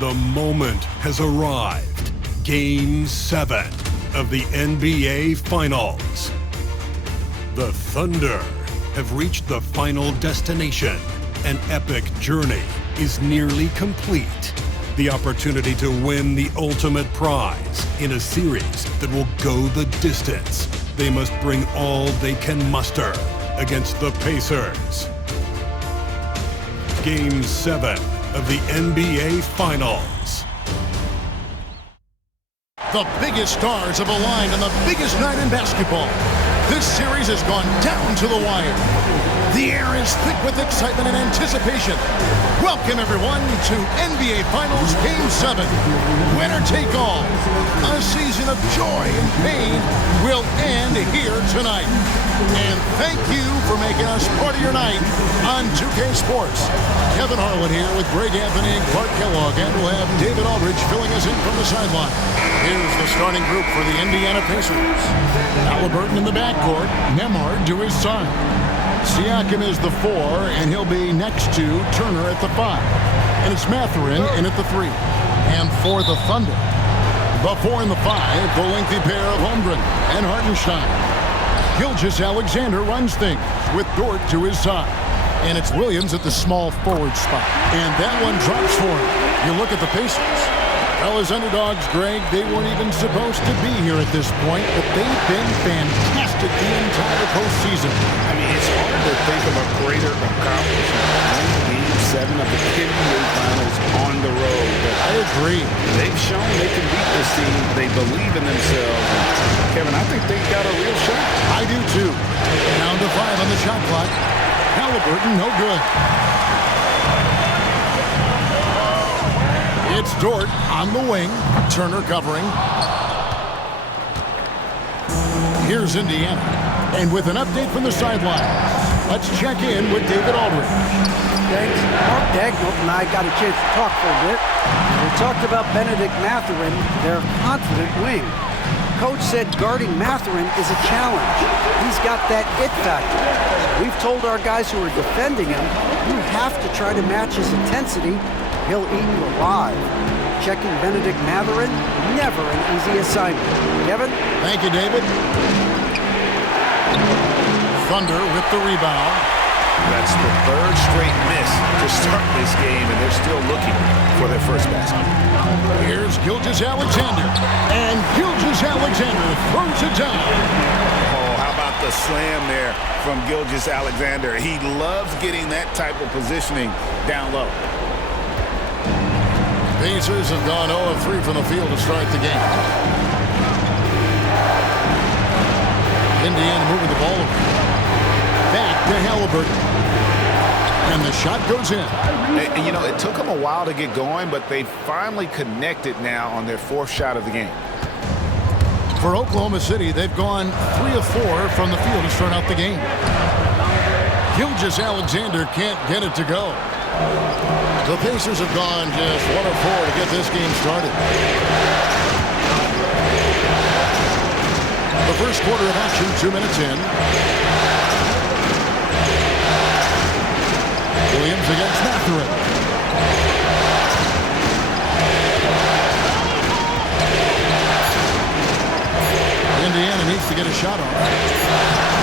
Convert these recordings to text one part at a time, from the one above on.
The moment has arrived. Game 7 of the NBA Finals. The Thunder have reached the final destination. An epic journey is nearly complete. The opportunity to win the ultimate prize in a series that will go the distance. They must bring all they can muster against the Pacers. Game 7 of the NBA Finals. The biggest stars have aligned on the biggest night in basketball. This series has gone down to the wire. The air is thick with excitement and anticipation. Welcome, everyone, to NBA Finals Game 7. Winner take all. A season of joy and pain will end here tonight. And thank you for making us part of your night on 2K Sports. Kevin Harlan here with Greg Anthony and Clark Kellogg, and we'll have David Aldridge filling us in from the sideline. Here's the starting group for the Indiana Pacers. Haliburton in the backcourt, Nembhard to his side. Siakam is the 4, and he'll be next to Turner at the 5. And it's Mathurin in at the 3. And for the Thunder, the 4 and the 5, the lengthy pair of Holmgren and Hartenstein. Gilgeous-Alexander runs things with Dort to his side. And it's Williams at the small forward spot. And that one drops for him. You look at the Pacers. Well, as underdogs, Greg, they weren't even supposed to be here at this point, but they've been fantastic the entire postseason. I mean, it's hard to think of a greater accomplishment. Game 7 of the NBA Finals on the road. But I agree. They've shown they can beat this team. They believe in themselves. Kevin, I think they've got a real shot. I do, too. Down to 5 on the shot clock. Haliburton, no good. It's Dort on the wing. Turner covering. Here's Indiana. And with an update from the sideline, let's check in with David Aldridge. Thanks. Mark Dagnall and I got a chance to talk for a bit. We talked about Benedict Mathurin, their confident wing. Coach said guarding Mathurin is a challenge. He's got that it factor. We've told our guys who are defending him, you have to try to match his intensity. He'll eat you alive. Checking Benedict Mathurin, never an easy assignment. Kevin? Thank you, David. Thunder with the rebound. That's the third straight miss to start this game, and they're still looking for their first basket. Here's Gilgeous-Alexander. And Gilgeous-Alexander throws it down. Oh, how about the slam there from Gilgeous-Alexander? He loves getting that type of positioning down low. Pacers have gone 0 of 3 from the field to start the game. Indiana moving the ball over. Back to Haliburton. And the shot goes in. And, you know, it took them a while to get going, but they finally connected now on their 4th shot of the game. For Oklahoma City, they've gone 3 of 4 from the field to start out the game. Gilgeous-Alexander can't get it to go. The Pacers have gone just 1 of 4 to get this game started. The first quarter of action, 2 minutes in. Williams against Mathurin. Indiana needs to get a shot off.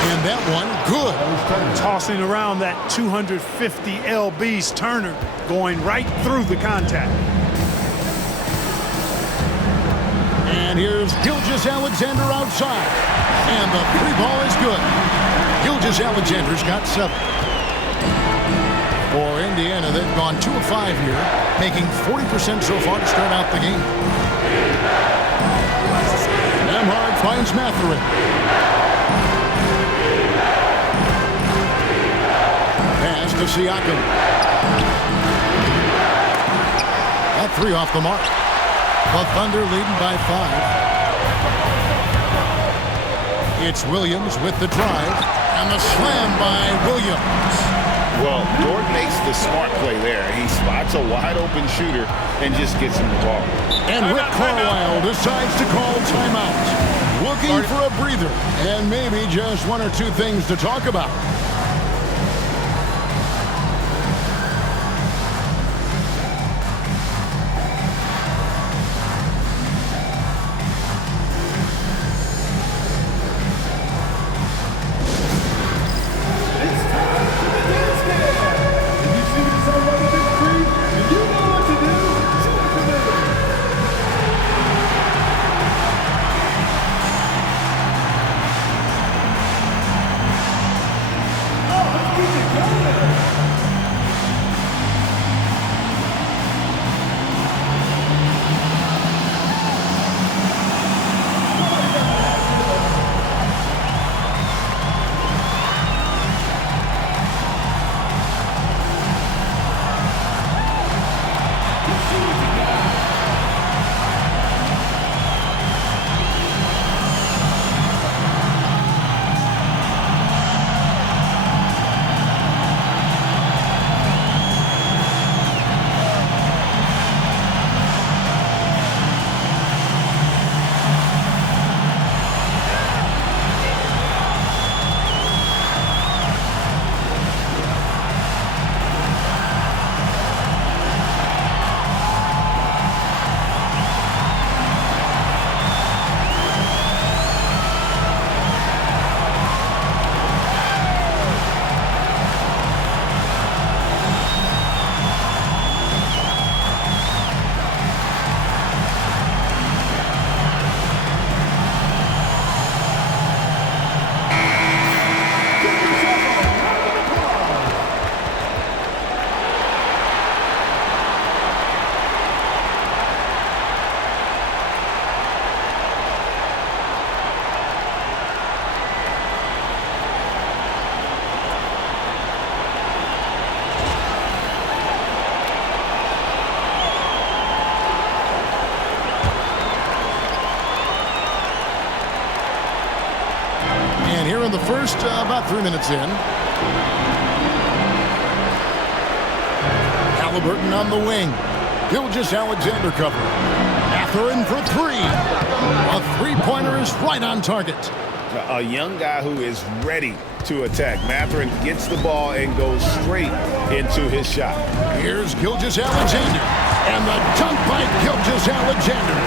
And that one, good. Tossing around that 250 lbs Turner, going right through the contact. And here's Gilgeous-Alexander outside. And the 3-ball is good. Gilgeous-Alexander's got 7. For Indiana, they've gone 2 of 5 here, making 40% so far to start out the game. Nembhard finds Mathurin. Pass to Siakam. That 3 off the mark. The Thunder leading by 5. It's Williams with the drive, and the slam by Williams. Well, Dort makes the smart play there. He spots a wide-open shooter and just gets him the ball. And Rick Carlisle decides to call timeout. Looking for a breather and maybe just 1 or 2 things to talk about. In the first, about 3 minutes in. Haliburton on the wing. Gilgeous-Alexander cover. Mathurin for 3. A 3-pointer is right on target. A young guy who is ready to attack. Mathurin gets the ball and goes straight into his shot. Here's Gilgeous-Alexander. And the dunk by Gilgeous-Alexander.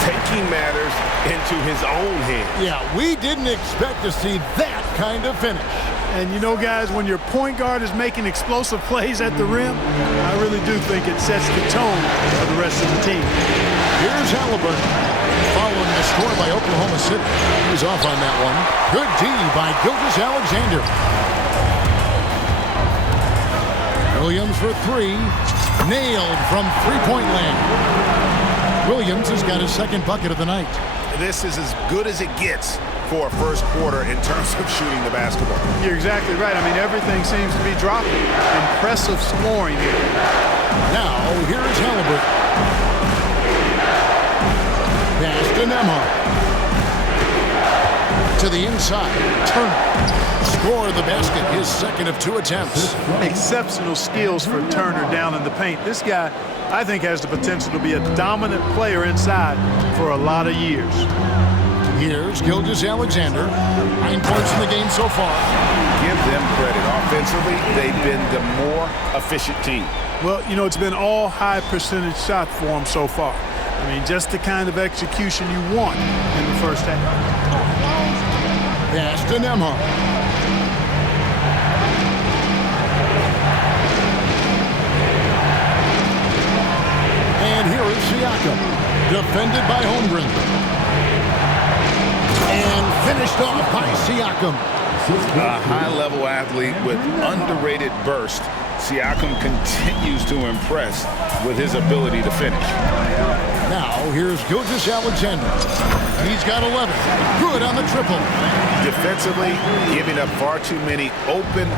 Taking matters into his own hands. Yeah, we didn't expect to see that kind of finish. And you know, guys, when your point guard is making explosive plays at the rim, I really do think it sets the tone for the rest of the team. Here's Haliburton. Following the score by Oklahoma City. He's off on that one. Good D by Gilgeous-Alexander. Williams for 3. Nailed from three-point land. Williams has got his second bucket of the night. This is as good as it gets for a first quarter in terms of shooting the basketball. You're exactly right. I mean, everything seems to be dropping. Impressive scoring here. Now, here's Haliburton. Pass to Nembhard. To the inside. Turner. Score the basket, his second of 2 attempts. Exceptional skills for Turner down in the paint. This guy, I think, has the potential to be a dominant player inside for a lot of years. Here's Gilgeous-Alexander. 9 points in the game so far. Give them credit. Offensively, they've been the more efficient team. Well, you know, it's been all high percentage shots for them so far. I mean, just the kind of execution you want in the first half. Pass to Nembhard. And here is Siakam, defended by Holmgren. And finished off by Siakam. A high-level athlete with underrated burst. Siakam continues to impress with his ability to finish. Now, here's Gilgeous-Alexander. He's got 11. Good on the triple. Defensively, giving up far too many open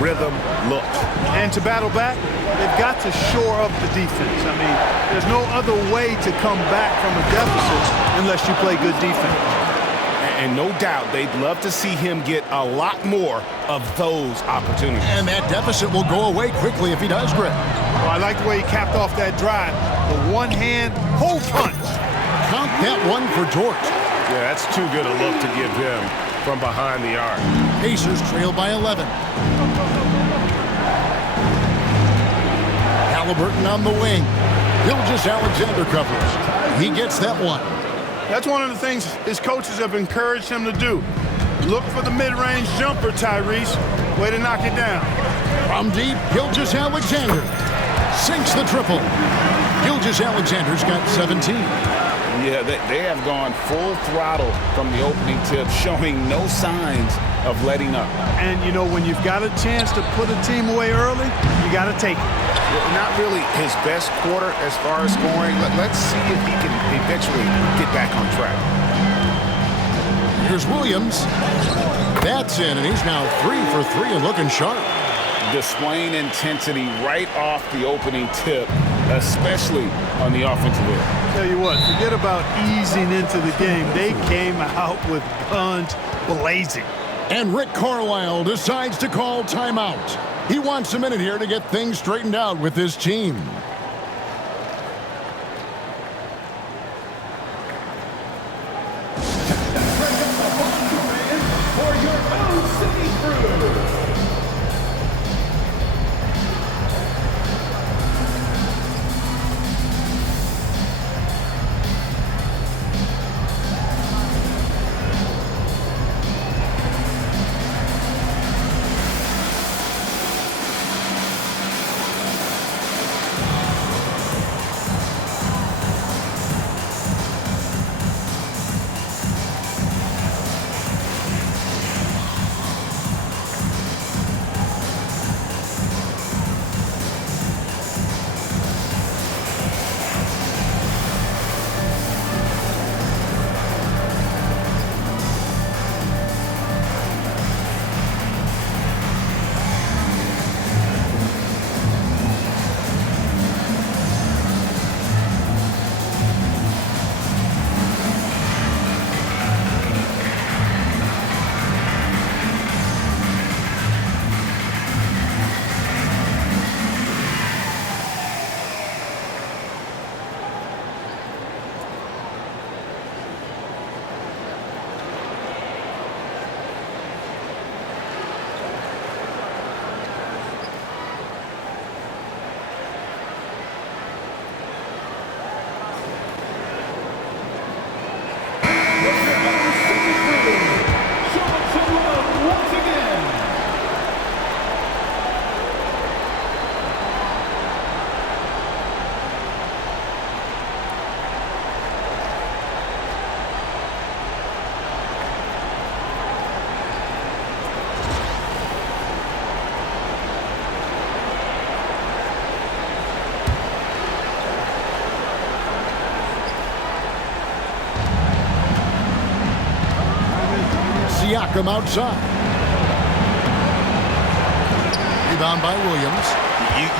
rhythm looks. And to battle back, they've got to shore up the defense. I mean, there's no other way to come back from a deficit unless you play good defense. And no doubt they'd love to see him get a lot more of those opportunities. And that deficit will go away quickly if he does, Greg. Well, I like the way he capped off that drive. The one-hand hole punch. Count that one for Dort. Yeah, that's too good a look to give him from behind the arc. Pacers trail by 11. Haliburton on the wing. Gilgeous-Alexander covers. He gets that one. That's one of the things his coaches have encouraged him to do. Look for the mid-range jumper, Tyrese. Way to knock it down. From deep, Gilgeous-Alexander sinks the triple. Gilgeous-Alexander's got 17. Yeah, they have gone full throttle from the opening tip, showing no signs of letting up. And, you know, when you've got a chance to put a team away early, you got to take it. Not really his best quarter as far as scoring. Let's see if he can eventually get back on track. Here's Williams. That's in, and he's now 3 for 3 and looking sharp. Displaying intensity right off the opening tip, especially on the offensive end. Tell you what, forget about easing into the game. They came out with guns blazing. And Rick Carlisle decides to call timeout. He wants a minute here to get things straightened out with his team. Siakam outside. Rebound by Williams.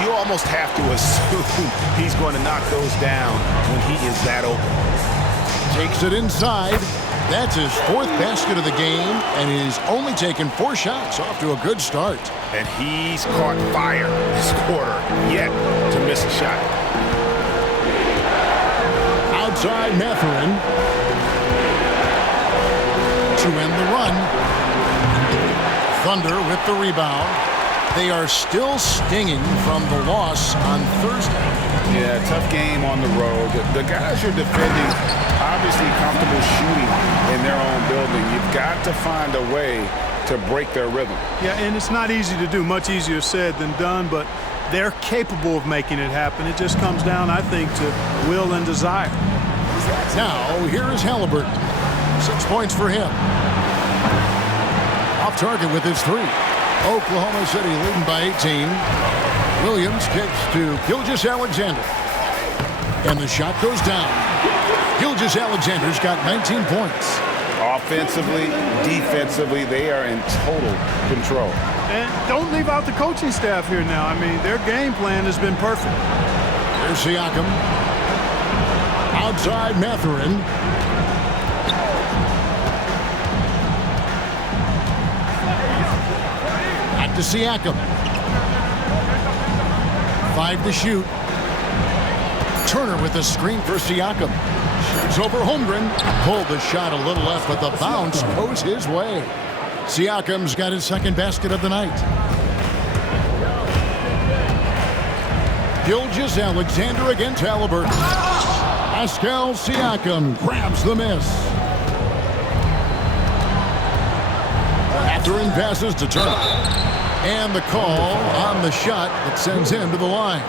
You almost have to assume he's going to knock those down when he is that open. Takes it inside. That's his 4th basket of the game, and he's only taken 4 shots. Off to a good start. And he's caught fire this quarter, yet to miss a shot. Outside Mathurin. To end the run. Thunder with the rebound. They are still stinging from the loss on Thursday. Yeah, tough game on the road. The guys you're defending, obviously comfortable shooting in their own building. You've got to find a way to break their rhythm. Yeah, and it's not easy to do. Much easier said than done, but they're capable of making it happen. It just comes down, I think, to will and desire. Now, here is Haliburton. 6 points for him. Off target with his 3. Oklahoma City leading by 18. Williams kicks to Gilgeous-Alexander. And the shot goes down. Gilgeous-Alexander's got 19 points. Offensively, defensively, they are in total control. And don't leave out the coaching staff here now. I mean, their game plan has been perfect. There's Siakam. Outside Mathurin. Back to Siakam. 5 to shoot. Turner with the screen for Siakam. Shoots over Holmgren. Pulled the shot a little left, but the bounce goes his way. Siakam's got his 2nd basket of the night. Gilgeous-Alexander against Haliburton. Pascal Siakam grabs the miss. Mathurin passes to Turner. And the call on the shot that sends him to the line.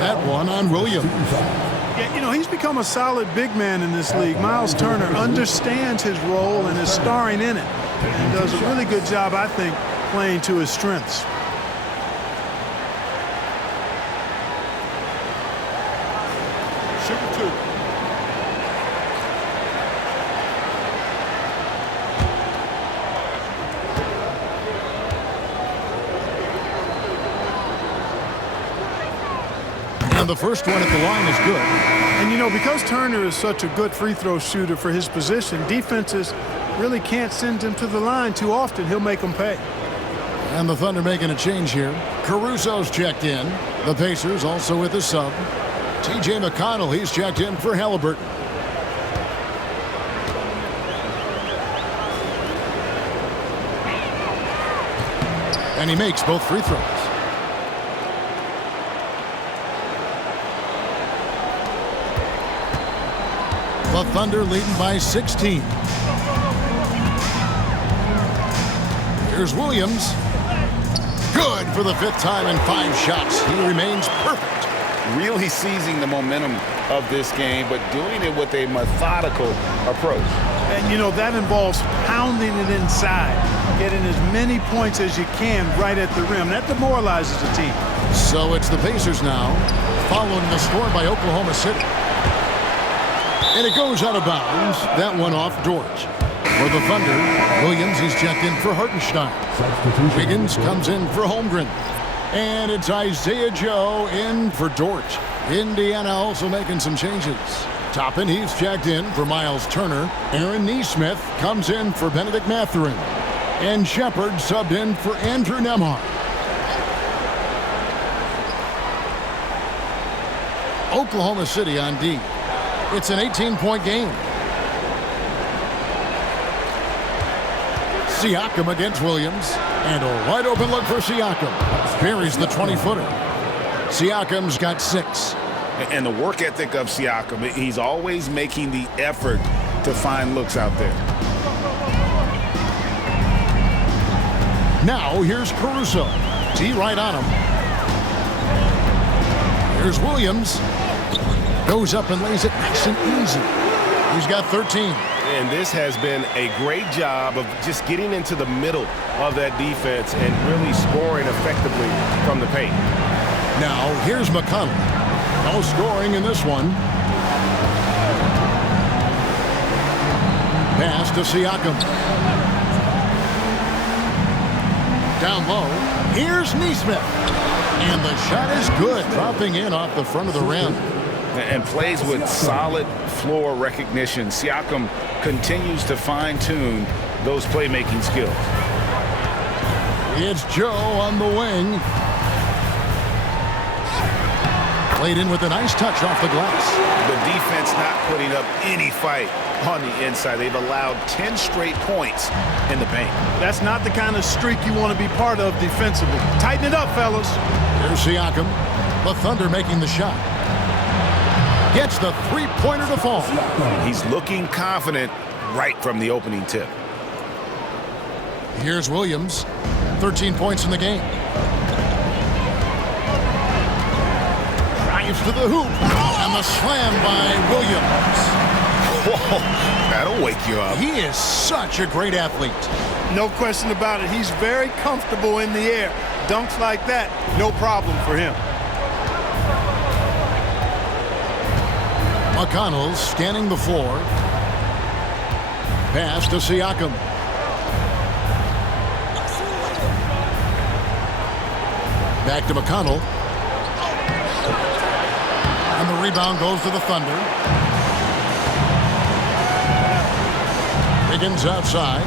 That one on Williams. Yeah, you know, he's become a solid big man in this league. Miles Turner understands his role and is starring in it. And does a really good job, I think, playing to his strengths. Shooting 2. And the first one at the line is good. And, you know, because Turner is such a good free throw shooter for his position, defenses really can't send him to the line too often. He'll make them pay. And the Thunder making a change here. Caruso's checked in. The Pacers also with a sub. T.J. McConnell, he's checked in for Haliburton. And he makes both free throws. The Thunder leading by 16. Here's Williams. Good for the 5th time in 5 shots. He remains perfect. Really seizing the momentum of this game, but doing it with a methodical approach. And, you know, that involves pounding it inside, getting as many points as you can right at the rim. That demoralizes the team. So it's the Pacers now, following the score by Oklahoma City. And it goes out of bounds. That one off Dort. For the Thunder, Williams is checked in for Hartenstein. Wiggins comes in for Holmgren. And it's Isaiah Joe in for Dort. Indiana also making some changes. Toppin, he's checked in for Miles Turner. Aaron Nesmith comes in for Benedict Mathurin. And Shepard subbed in for Andrew Nembhard. Oklahoma City on D. It's an 18-point game. Siakam against Williams. And a wide open look for Siakam. Buries the 20-footer. Siakam's got 6. And the work ethic of Siakam, he's always making the effort to find looks out there. Now here's Caruso. T right on him. Here's Williams. Goes up and lays it nice and easy. He's got 13. And this has been a great job of just getting into the middle of that defense and really scoring effectively from the paint. Now here's McConnell. No scoring in this one. Pass to Siakam. Down low. Here's Nesmith. And the shot is good, dropping in off the front of the rim. And plays with solid floor recognition. Siakam continues to fine-tune those playmaking skills. It's Joe on the wing. Played in with a nice touch off the glass. The defense not putting up any fight on the inside. They've allowed 10 straight points in the paint. That's not the kind of streak you want to be part of defensively. Tighten it up, fellas. Here's Siakam. The Thunder making the shot. Gets the three-pointer to fall. He's looking confident right from the opening tip. Here's Williams. 13 points in the game. Drives to the hoop. And the slam by Williams. Whoa, that'll wake you up. He is such a great athlete. No question about it. He's very comfortable in the air. Dunks like that, no problem for him. McConnell scanning the floor. Pass to Siakam. Back to McConnell. And the rebound goes to the Thunder. Higgins outside.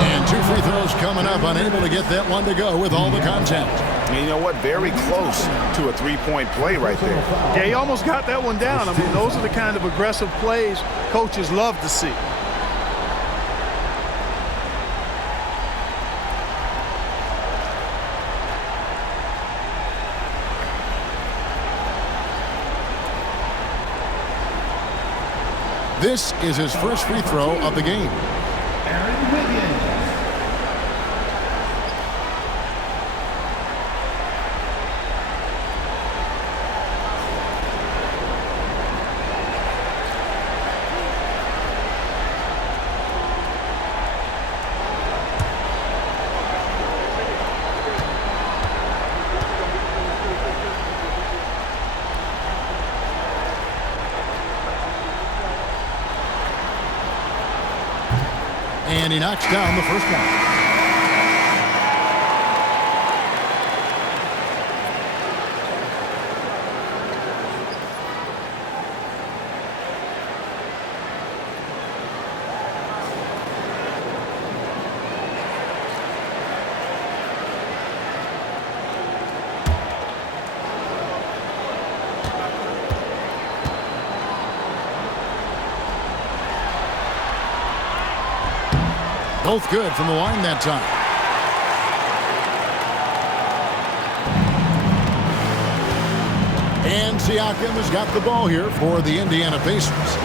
And two free throws coming up. Unable to get that one to go with all the contact. And you know what? Very close to a three-point play right there. Yeah, he almost got that one down. I mean, those are the kind of aggressive plays coaches love to see. This is his first free throw of the game. And he knocks down the first one. Both good from the line that time. And Siakam has got the ball here for the Indiana Pacers.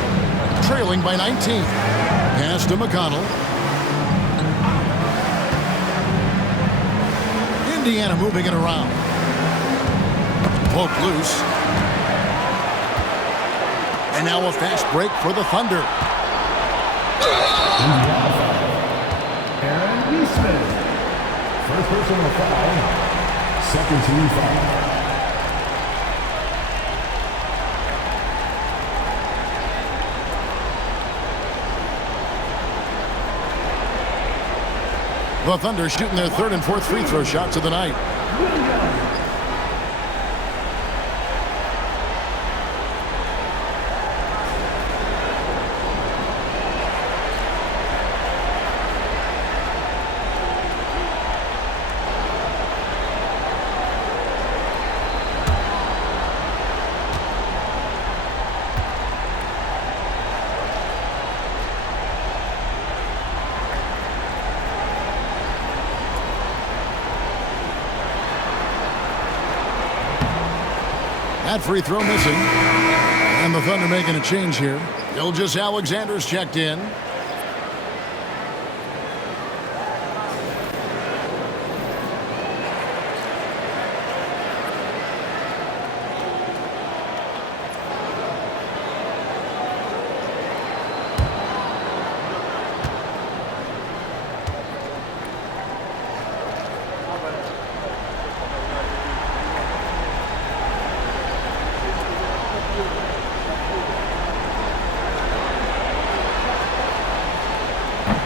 Trailing by 19. Pass to McConnell. Indiana moving it around. Poked loose. And now a fast break for the Thunder. First personal foul. Second team foul. The Thunder shooting their third and fourth free throw shots of the night. That free throw missing. And the Thunder making a change here. Gilgeous-Alexander's checked in.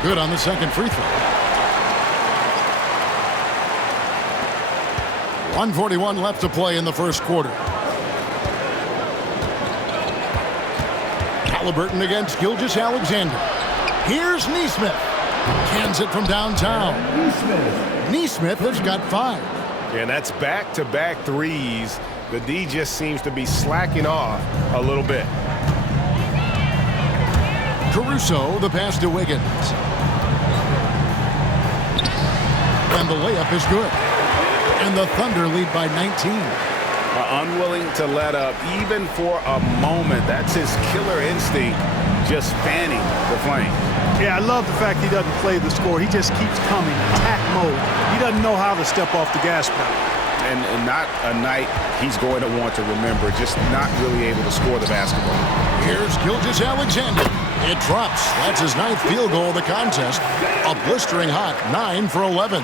Good on the second free throw. 1:41 left to play in the first quarter. Haliburton against Gilgeous-Alexander. Here's Nesmith. Cans it from downtown. Nesmith has got 5. And that's back-to-back threes. The D just seems to be slacking off a little bit. Caruso, the pass to Wiggins. And the layup is good. And the Thunder lead by 19. Unwilling to let up even for a moment. That's his killer instinct, just fanning the flame. Yeah, I love the fact he doesn't play the score. He just keeps coming, attack mode. He doesn't know how to step off the gas pedal. And not a night he's going to want to remember, just not really able to score the basketball. Here's Gilgeous-Alexander. It drops. That's his 9th field goal of the contest. A blistering hot 9 for 11.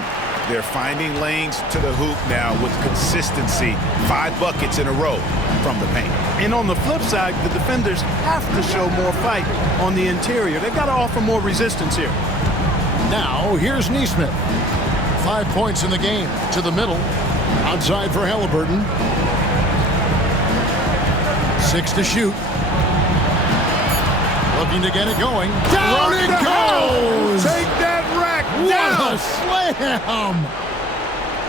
They're finding lanes to the hoop now with consistency. 5 buckets in a row from the paint. And on the flip side, the defenders have to show more fight on the interior. They've got to offer more resistance here. Now, here's Nesmith. 5 points in the game. To the middle. Outside for Haliburton. 6 to shoot. Looking to get it going. Down it goes! Take that rack down! What a slam!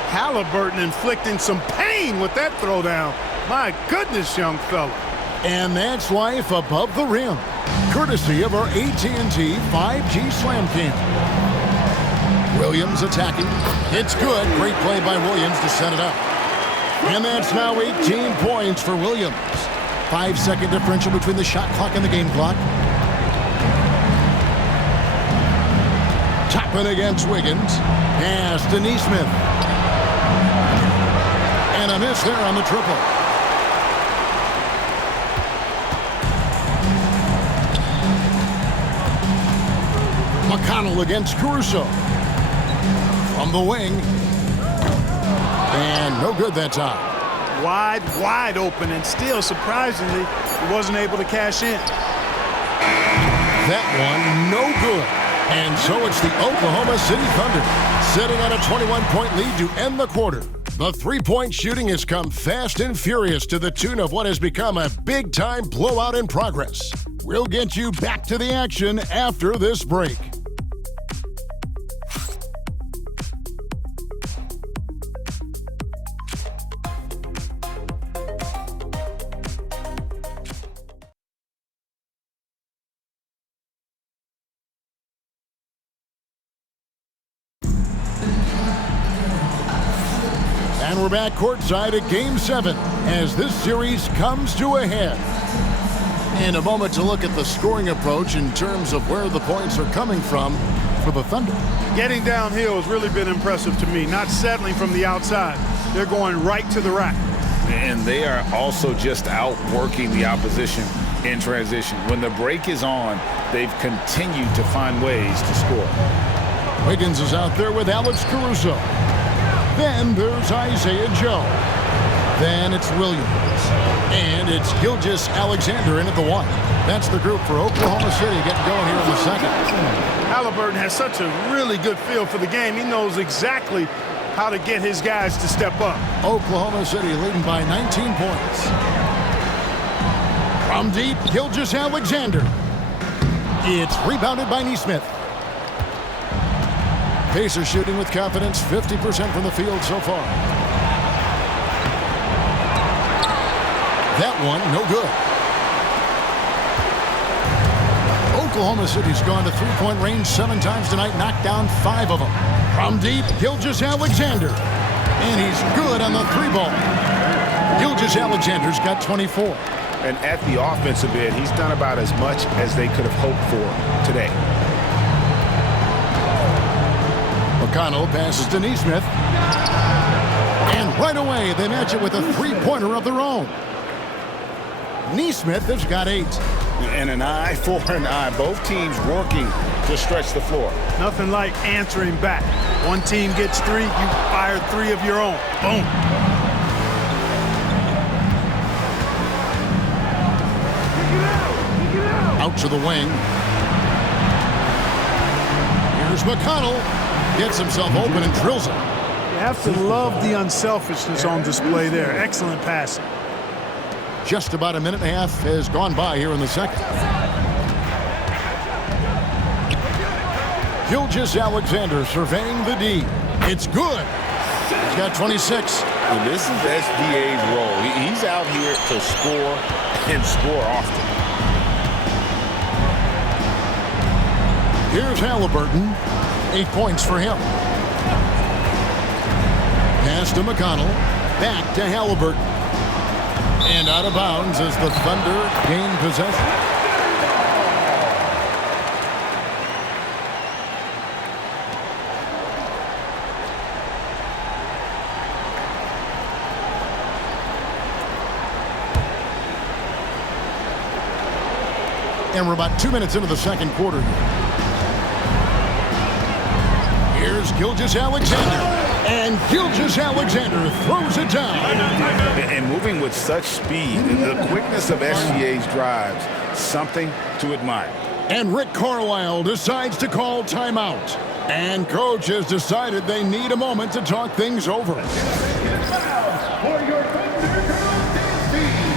Haliburton inflicting some pain with that throwdown. My goodness, young fella. And that's life above the rim. Courtesy of our AT&T 5G Slam Cam. Williams attacking. It's good. Great play by Williams to set it up. And that's now 18 points for Williams. 5-second differential between the shot clock and the game clock. Toppin against Wiggins. Pass to Nesmith. And a miss there on the triple. McConnell against Caruso. From the wing. And no good that time. Wide open, and still, surprisingly, he wasn't able to cash in. That one, no good. And so it's the Oklahoma City Thunder sitting on a 21-point lead to end the quarter. The three-point shooting has come fast and furious to the tune of what has become a big-time blowout in progress. We'll get you back to the action after this break. And we're back courtside at Game 7 as this series comes to a head. In a moment to look at the scoring approach in terms of where the points are coming from for the Thunder. Getting downhill has really been impressive to me, not settling from the outside. They're going right to the rack. And they are also just outworking the opposition in transition. When the break is on, they've continued to find ways to score. Wiggins is out there with Alex Caruso. Then there's Isaiah Joe. Then it's Williams. And it's Gilgeous-Alexander in at the 1. That's the group for Oklahoma City getting going here in the second. Haliburton has such a really good feel for the game. He knows exactly how to get his guys to step up. Oklahoma City leading by 19 points. From deep, Gilgeous-Alexander. It's rebounded by Nesmith. Pacers shooting with confidence, 50% from the field so far. That one, no good. Oklahoma City's gone to three-point range 7 times tonight, knocked down 5 of them. From deep, Gilgeous-Alexander. And he's good on the 3-ball. Gilgeous-Alexander's got 24. And at the offensive end, he's done about as much as they could have hoped for today. McConnell passes to Nesmith. And right away, they match it with a three-pointer of their own. Nesmith has got 8. And an eye for an eye. Both teams working to stretch the floor. Nothing like answering back. One team gets 3, you fire 3 of your own. Boom. Out to the wing. Here's McConnell. Gets himself open and drills it. You have to love the unselfishness on display there. Excellent passing. Just about a minute and a half has gone by here in the second. Gilgeous-Alexander surveying the D. It's good. He's got 26. And this is SGA's role. He's out here to score and score often. Here's Haliburton. 8 points for him. Pass to McConnell. Back to Haliburton. And out of bounds as the Thunder gain possession. And we're about 2 minutes into the second quarter here. Here's Gilgeous-Alexander. And Gilgeous-Alexander throws it down. And moving with such speed, the quickness of SGA's drives, something to admire. And Rick Carlisle decides to call timeout. And coach has decided they need a moment to talk things over. For your Thunder Girls dance team.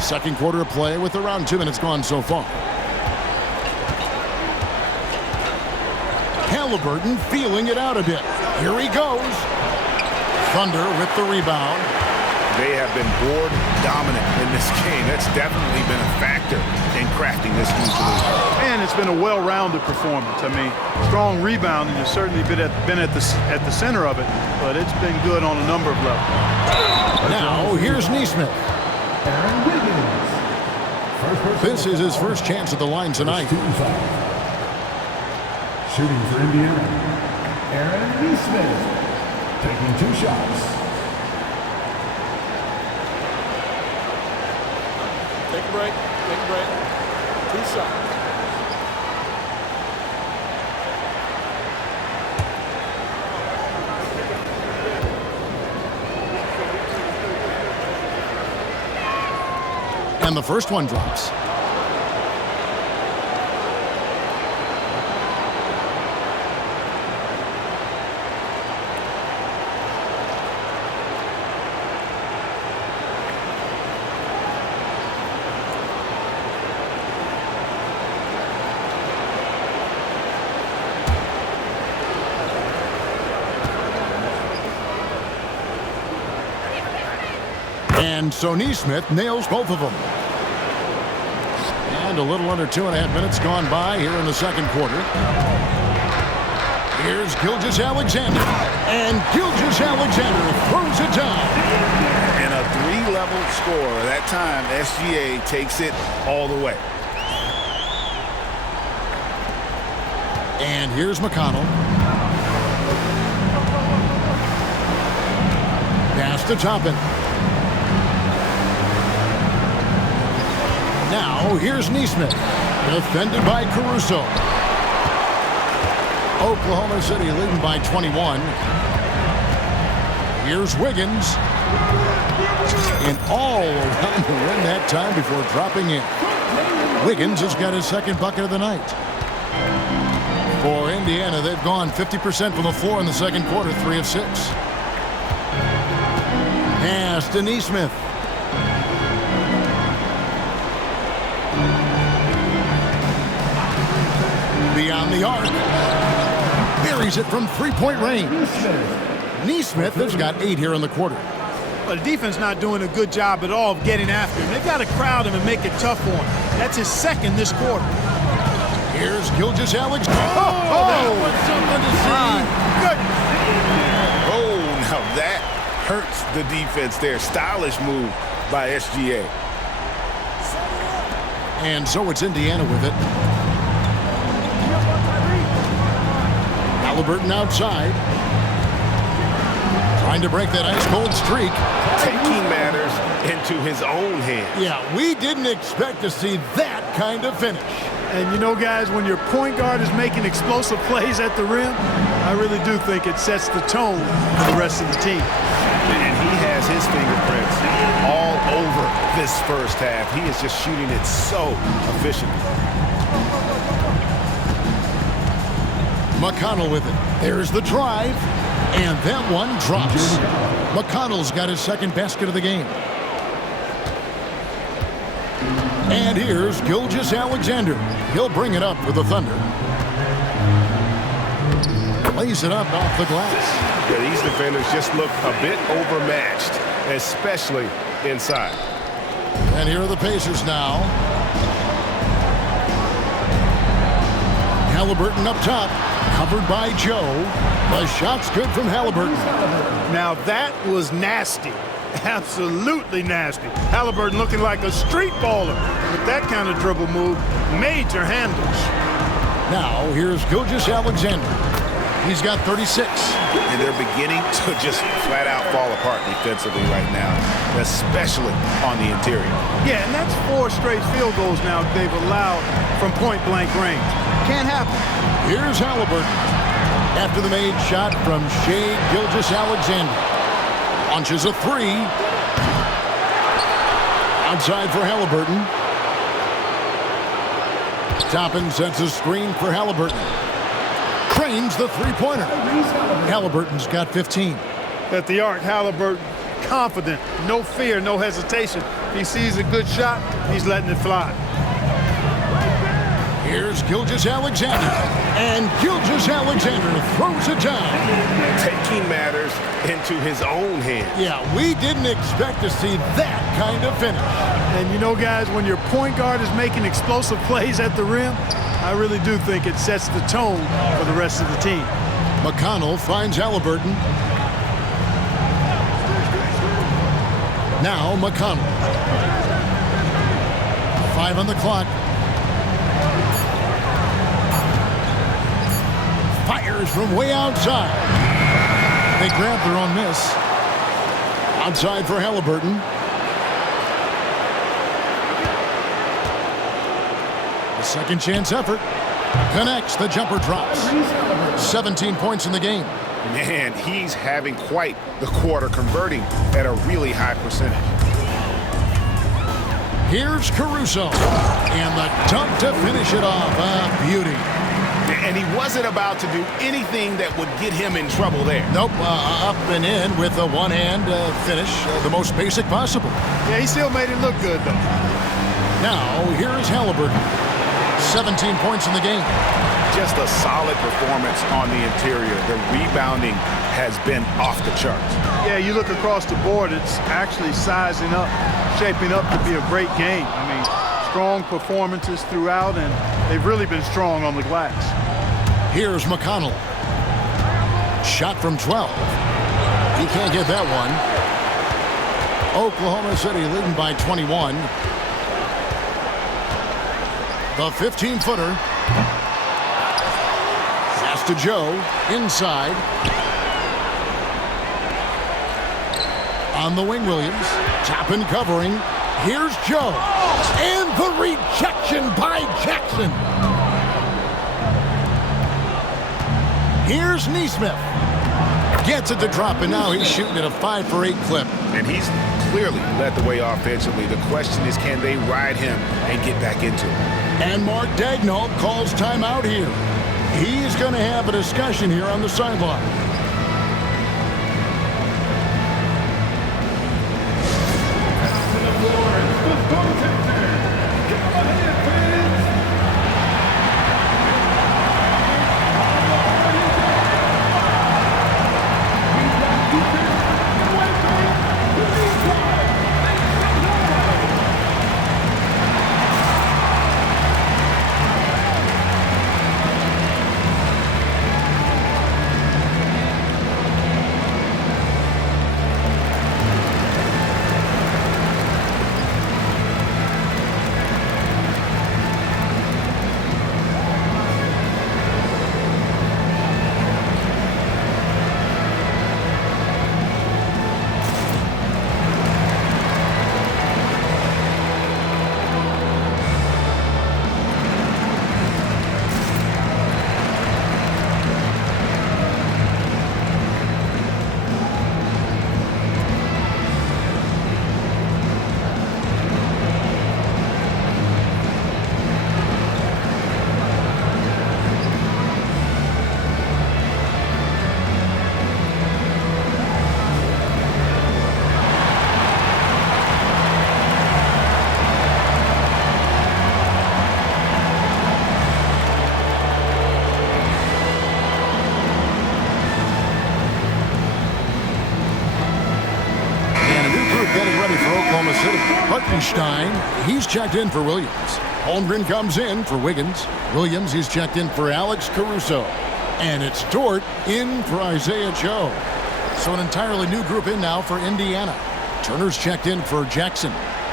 Second quarter of play with around 2 minutes gone so far. Haliburton feeling it out a bit. Here he goes. Thunder with the rebound. They have been board dominant in this game. That's definitely been a factor in crafting this huge lead. And it's been a well-rounded performance. I mean, strong rebounding has certainly been at the center of it, but it's been good on a number of levels. Now here's Neesmith. Aaron Wiggins. This is his first chance at the line tonight. Shooting for Indiana, Aaron Neesmith. Taking 2 shots. Take a break. Take a break. 2 shots. And the first one drops. And so Neesmith nails both of them. And a little under 2.5 minutes gone by here in the second quarter. Here's Gilgeous-Alexander. And Gilgeous-Alexander throws it down. And a 3-level score. That time, SGA takes it all the way. And here's McConnell. Pass to Toppin. Now here's Neesmith. Defended by Caruso. Oklahoma City leading by 21. Here's Wiggins. And all around the rim that time before dropping in. Wiggins has got his second bucket of the night. For Indiana, they've gone 50% from the floor in the second quarter, 3 of 6. Pass to Neesmith. Beyond the arc. Buries it from three-point range. Neesmith has got 8 here in the quarter. Well, the defense not doing a good job at all of getting after him. They've got to crowd him and make it tough for him. That's his second this quarter. Here's Gilgeous-Alexander. That was something to see. Good. Oh, now that hurts the defense there. Stylish move by SGA. And so it's Indiana with it. Haliburton outside. Trying to break that ice-cold streak. Taking matters into his own hands. Yeah, we didn't expect to see that kind of finish. And you know, guys, when your point guard is making explosive plays at the rim, I really do think it sets the tone for the rest of the team. And he has his fingerprints all over this first half. He is just shooting it so efficiently. McConnell with it. There's the drive. And that one drops. McConnell's got his second basket of the game. And here's Gilgeous-Alexander. He'll bring it up for the Thunder. Lays it up off the glass. Yeah, these defenders just look a bit overmatched, especially inside. And here are the Pacers now. Haliburton up top, covered by Joe. The shot's good from Haliburton. Now that was nasty. Absolutely nasty. Haliburton looking like a street baller with that kind of dribble move. Major handles. Now here's Gilgeous-Alexander. He's got 36. And they're beginning to just flat out fall apart defensively right now, especially on the interior. Yeah, and that's 4 straight field goals now they've allowed from point-blank range. Can't happen. Here's Haliburton. After the made shot from Shai Gilgeous-Alexander. Launches a 3. Outside for Haliburton. Toppin sets a screen for Haliburton. Cranes the three-pointer. Haliburton's got 15. At the arc, Haliburton confident, no fear, no hesitation. If he sees a good shot, he's letting it fly. Here's Gilgeous-Alexander. And Gilgeous-Alexander throws it down. Taking matters into his own hands. Yeah, we didn't expect to see that kind of finish. And you know, guys, when your point guard is making explosive plays at the rim, I really do think it sets the tone for the rest of the team. McConnell finds Haliburton. Now McConnell. 5 on the clock. Fires from way outside. They grab their own miss. Outside for Haliburton. The second chance effort. Connects. The jumper drops. 17 points in the game. Man, he's having quite the quarter, converting at a really high percentage. Here's Caruso. And the dunk to finish it off. A beauty. And he wasn't about to do anything that would get him in trouble there. Nope, up and in with a one-hand finish, the most basic possible. Yeah, he still made it look good, though. Now, here's Haliburton. 17 points in the game. Just a solid performance on the interior. The rebounding has been off the charts. Yeah, you look across the board, it's actually sizing up, shaping up to be a great game. I mean, strong performances throughout, and they've really been strong on the glass. Here's McConnell. Shot from 12. He can't get that one. Oklahoma City leading by 21. The 15-footer. pass to Joe. Inside. On the wing, Williams. Toppin covering. Here's Joe. And the rejection by Jackson. Here's Neesmith. Gets it to drop, and now he's shooting at a 5 for 8 clip. And he's clearly led the way offensively. The question is, can they ride him and get back into it? And Mark Daigneault calls timeout here. He's going to have a discussion here on the sideline. Hartenstein, he's checked in for Williams. Holmgren comes in for Wiggins. Williams, he's checked in for Alex Caruso. And it's Dort in for Isaiah Joe. So an entirely new group in now for Indiana. Turner's checked in for Jackson.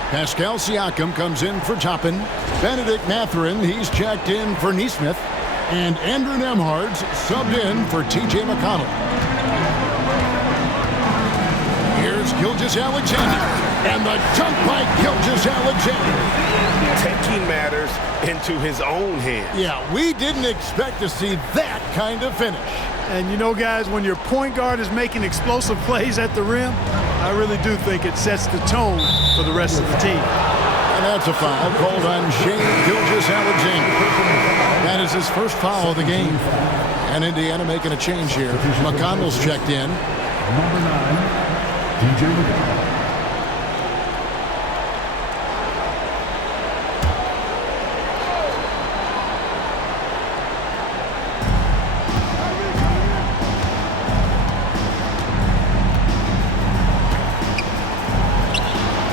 Pascal Siakam comes in for Toppin. Benedict Mathurin, he's checked in for Neesmith. And Andrew Nembhard's subbed in for T.J. McConnell. Here's Gilgeous-Alexander. And the dunk by Gilgeous-Alexander. Taking matters into his own hands. Yeah, we didn't expect to see that kind of finish. And you know, guys, when your point guard is making explosive plays at the rim, I really do think it sets the tone for the rest of the team. And that's a foul called on Shai Gilgeous-Alexander. That is his first foul of the game. And Indiana making a change here. McConnell's checked in. Number 9, T.J. McConnell.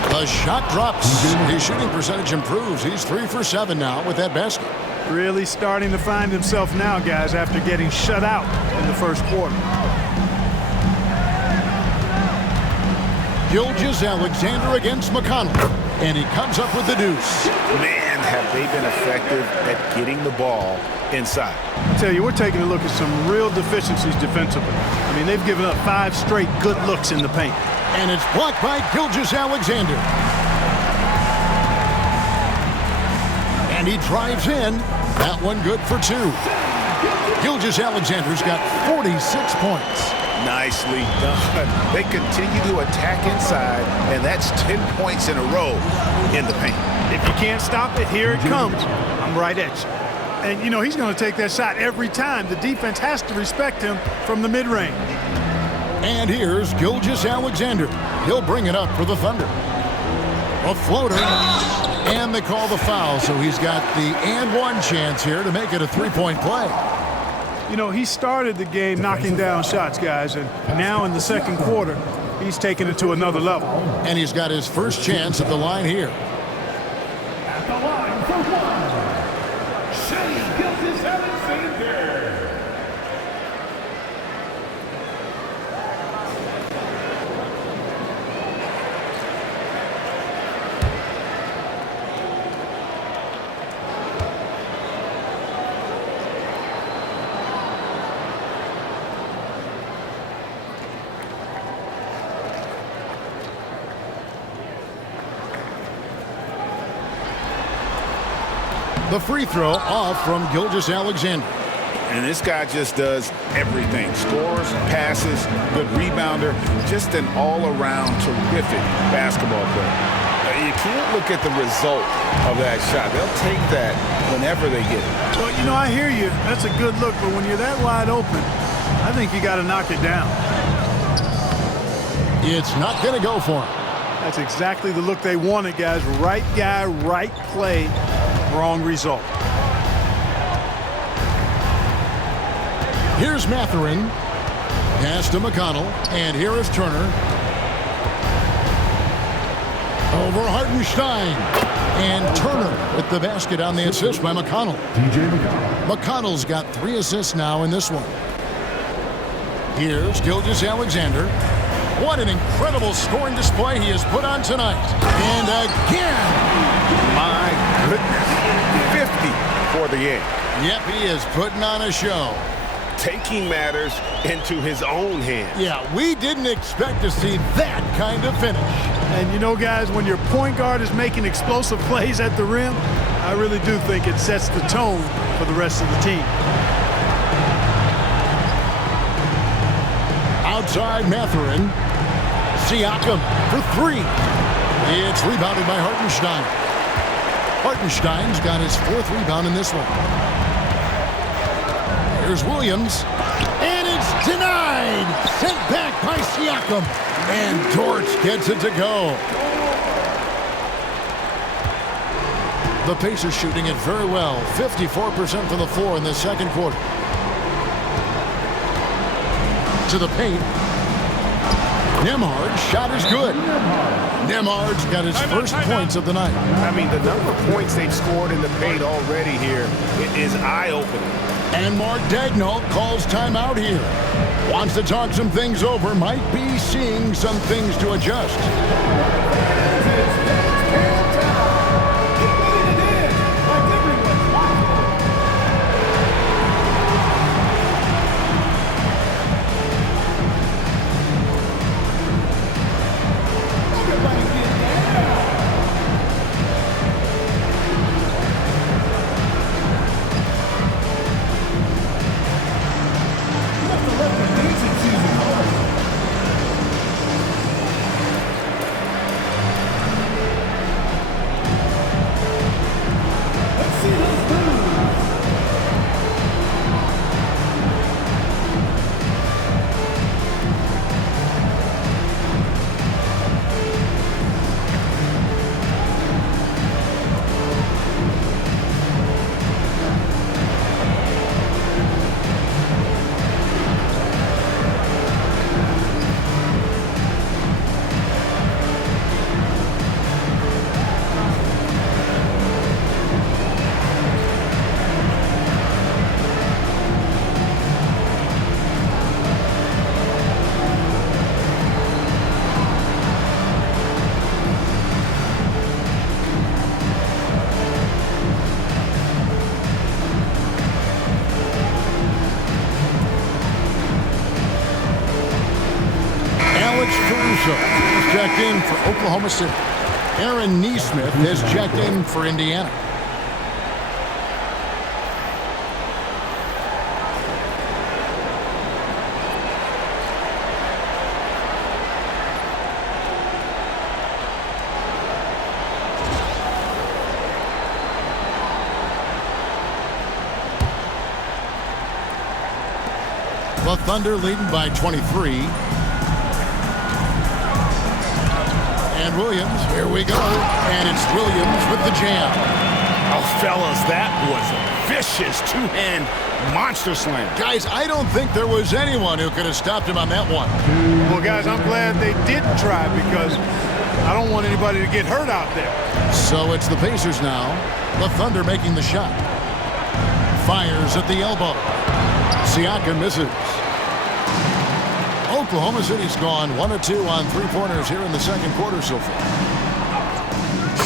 The shot drops. His shooting percentage improves. He's 3 for 7 now with that basket. Really starting to find himself now, guys, after getting shut out in the first quarter. Gilgeous-Alexander against McConnell. And he comes up with the deuce. Man, have they been effective at getting the ball inside. I tell you, we're taking a look at some real deficiencies defensively. I mean, they've given up 5 straight good looks in the paint. And it's blocked by Gilgeous-Alexander. And he drives in. That one good for 2. Gilgeous-Alexander's got 46 points. Nicely done. They continue to attack inside, and that's 10 points in a row in the paint. If you can't stop it, here it comes. I'm right at you. And, you know, he's going to take that shot every time. The defense has to respect him from the mid-range. And here's Gilgeous-Alexander. He'll bring it up for the Thunder. A floater. And they call the foul, so he's got the and one chance here to make it a 3-point play. You know, he started the game knocking down shots, guys, and now in the second quarter, he's taking it to another level. And he's got his first chance at the line here. At the line for 1, Shai Gilgeous-Alexander. The free throw off from Gilgeous-Alexander. And this guy just does everything. Scores, passes, good rebounder, just an all-around terrific basketball player. You can't look at the result of that shot. They'll take that whenever they get it. Well, you know, I hear you. That's a good look, but when you're that wide open, I think you got to knock it down. It's not going to go for him. That's exactly the look they wanted, guys. Right guy, right play, wrong result. Here's Mathurin. Pass to McConnell. And here is Turner. Over Hartenstein. And Turner with the basket on the assist by McConnell. DJ McConnell. McConnell's got 3 assists now in this one. Here's Gilgeous-Alexander. What an incredible scoring display he has put on tonight. And again. My goodness. 50 for the game. Yep, he is putting on a show. Taking matters into his own hands. Yeah, we didn't expect to see that kind of finish. And you know, guys, when your point guard is making explosive plays at the rim, I really do think it sets the tone for the rest of the team. Outside Mathurin. Siakam for 3. It's rebounded by Hartenstein. Hartenstein's got his 4th rebound in this one. Here's Williams. And it's denied. Sent back by Siakam. And Dort gets it to go. The Pacers shooting it very well. 54% from the floor in the second quarter. To the paint. Nembhard's shot is good. Nembhard's got his first points of the night. I mean, the number of points they've scored in the paint already here, it is eye-opening. And Mark Daigneault calls timeout here. Wants to talk some things over. Might be seeing some things to adjust. Checked in for Oklahoma City. Aaron Nesmith has checked in for Indiana. The Thunder leading by 23. And Williams, here we go. And it's Williams with the jam. Oh, fellas, that was a vicious two-hand monster slam. Guys, I don't think there was anyone who could have stopped him on that one. Well, guys, I'm glad they didn't try because I don't want anybody to get hurt out there. So it's the Pacers now. The Thunder making the shot. Fires at the elbow. Siakam misses. Oklahoma City's gone 1 of 2 on 3-pointers here in the second quarter so far.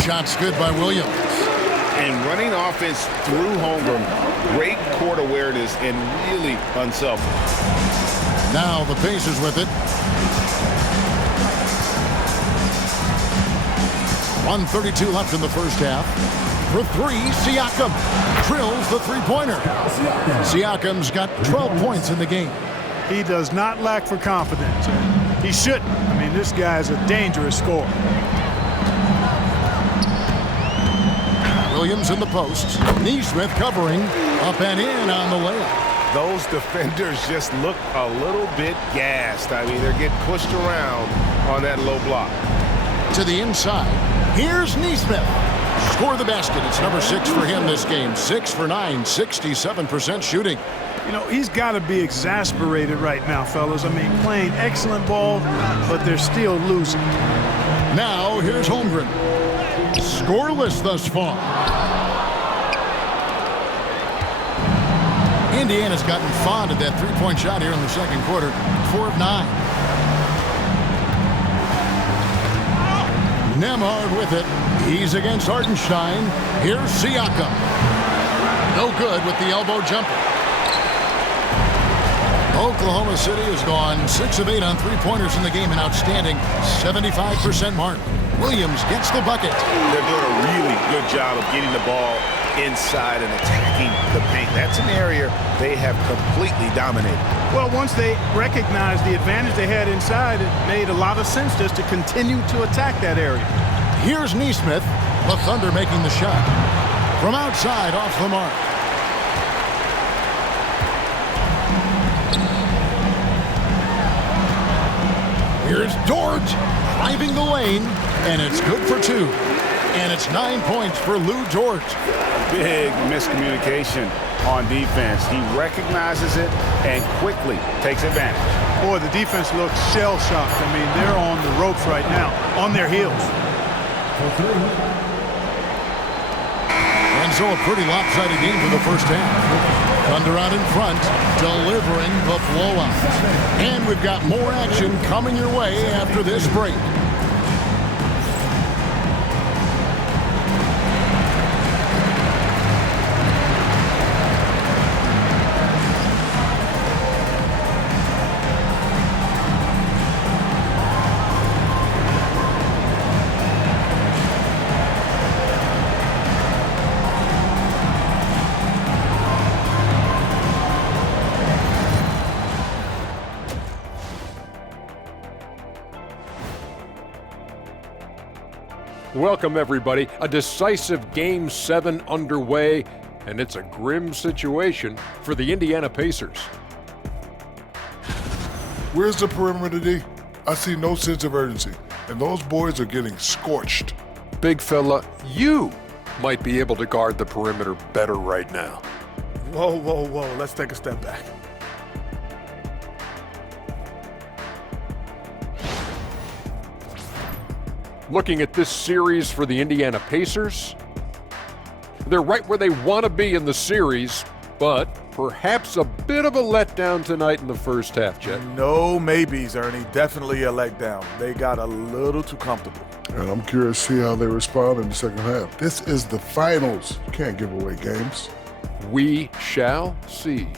Shots good by Williams. And running offense through Holmgren, great court awareness and really unselfish. Now the Pacers with it. 1:32 left in the first half. for three. Siakam drills the three-pointer. Siakam's got 12 points in the game. He does not lack for confidence. He shouldn't. I mean, this guy's a dangerous scorer. Williams in the post. Neesmith covering. Up and in on the layup. Those defenders just look a little bit gassed. I mean, they're getting pushed around on that low block. To the inside. Here's Neesmith. Score the basket. It's number 6 for him this game. 6 for 9, 67% shooting. You know, he's got to be exasperated right now, fellas. I mean, playing excellent ball, but they're still losing. Now, here's Holmgren. Scoreless thus far. Indiana's gotten fond of that three-point shot here in the second quarter. 4 of 9. Nembhard with it. He's against Hartenstein. Here's Siakam. No good with the elbow jumper. Oklahoma City has gone 6 of 8 on three-pointers in the game, an outstanding 75% mark. Williams gets the bucket. They're doing a really good job of getting the ball inside and attacking the paint. That's an area they have completely dominated. Well, once they recognized the advantage they had inside, it made a lot of sense just to continue to attack that area. Here's Neesmith. The Thunder making the shot. From outside, off the mark. Here's Dort driving the lane, and it's good for 2. And it's 9 points for Lou Dort. Big miscommunication on defense. He recognizes it and quickly takes advantage. Boy, the defense looks shell-shocked. I mean, they're on the ropes right now, on their heels. And so a pretty lopsided game for the first half. Thunder out in front, delivering the blowout. And we've got more action coming your way after this break. Welcome, everybody. A decisive Game 7 underway, and it's a grim situation for the Indiana Pacers. Where's the perimeter, D? I see no sense of urgency, and those boys are getting scorched. Big fella, you might be able to guard the perimeter better right now. Whoa, whoa, whoa. Let's take a step back. Looking at this series for the Indiana Pacers, they're right where they want to be in the series, but perhaps a bit of a letdown tonight in the first half, Chet. No maybes, Ernie. Definitely a letdown. They got a little too comfortable. And I'm curious to see how they respond in the second half. This is the finals. You can't give away games. We shall see.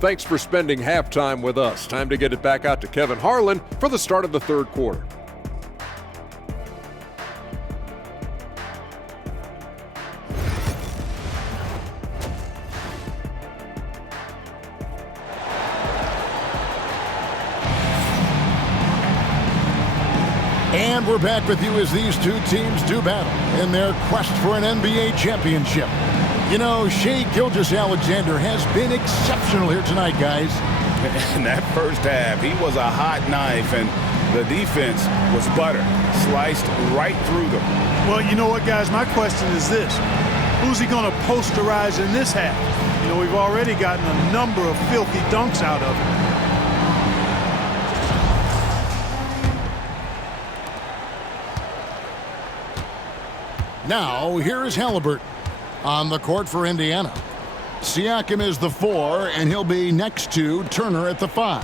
Thanks for spending halftime with us. Time to get it back out to Kevin Harlan for the start of the third quarter. And we're back with you as these two teams do battle in their quest for an NBA championship. You know, Shai Gilgeous-Alexander has been exceptional here tonight, guys. In that first half, he was a hot knife, and the defense was butter, sliced right through them. Well, you know what, guys? My question is this. Who's he going to posterize in this half? You know, we've already gotten a number of filthy dunks out of him. Now, here is Haliburton on the court for Indiana. Siakam is the 4, and he'll be next to Turner at the 5.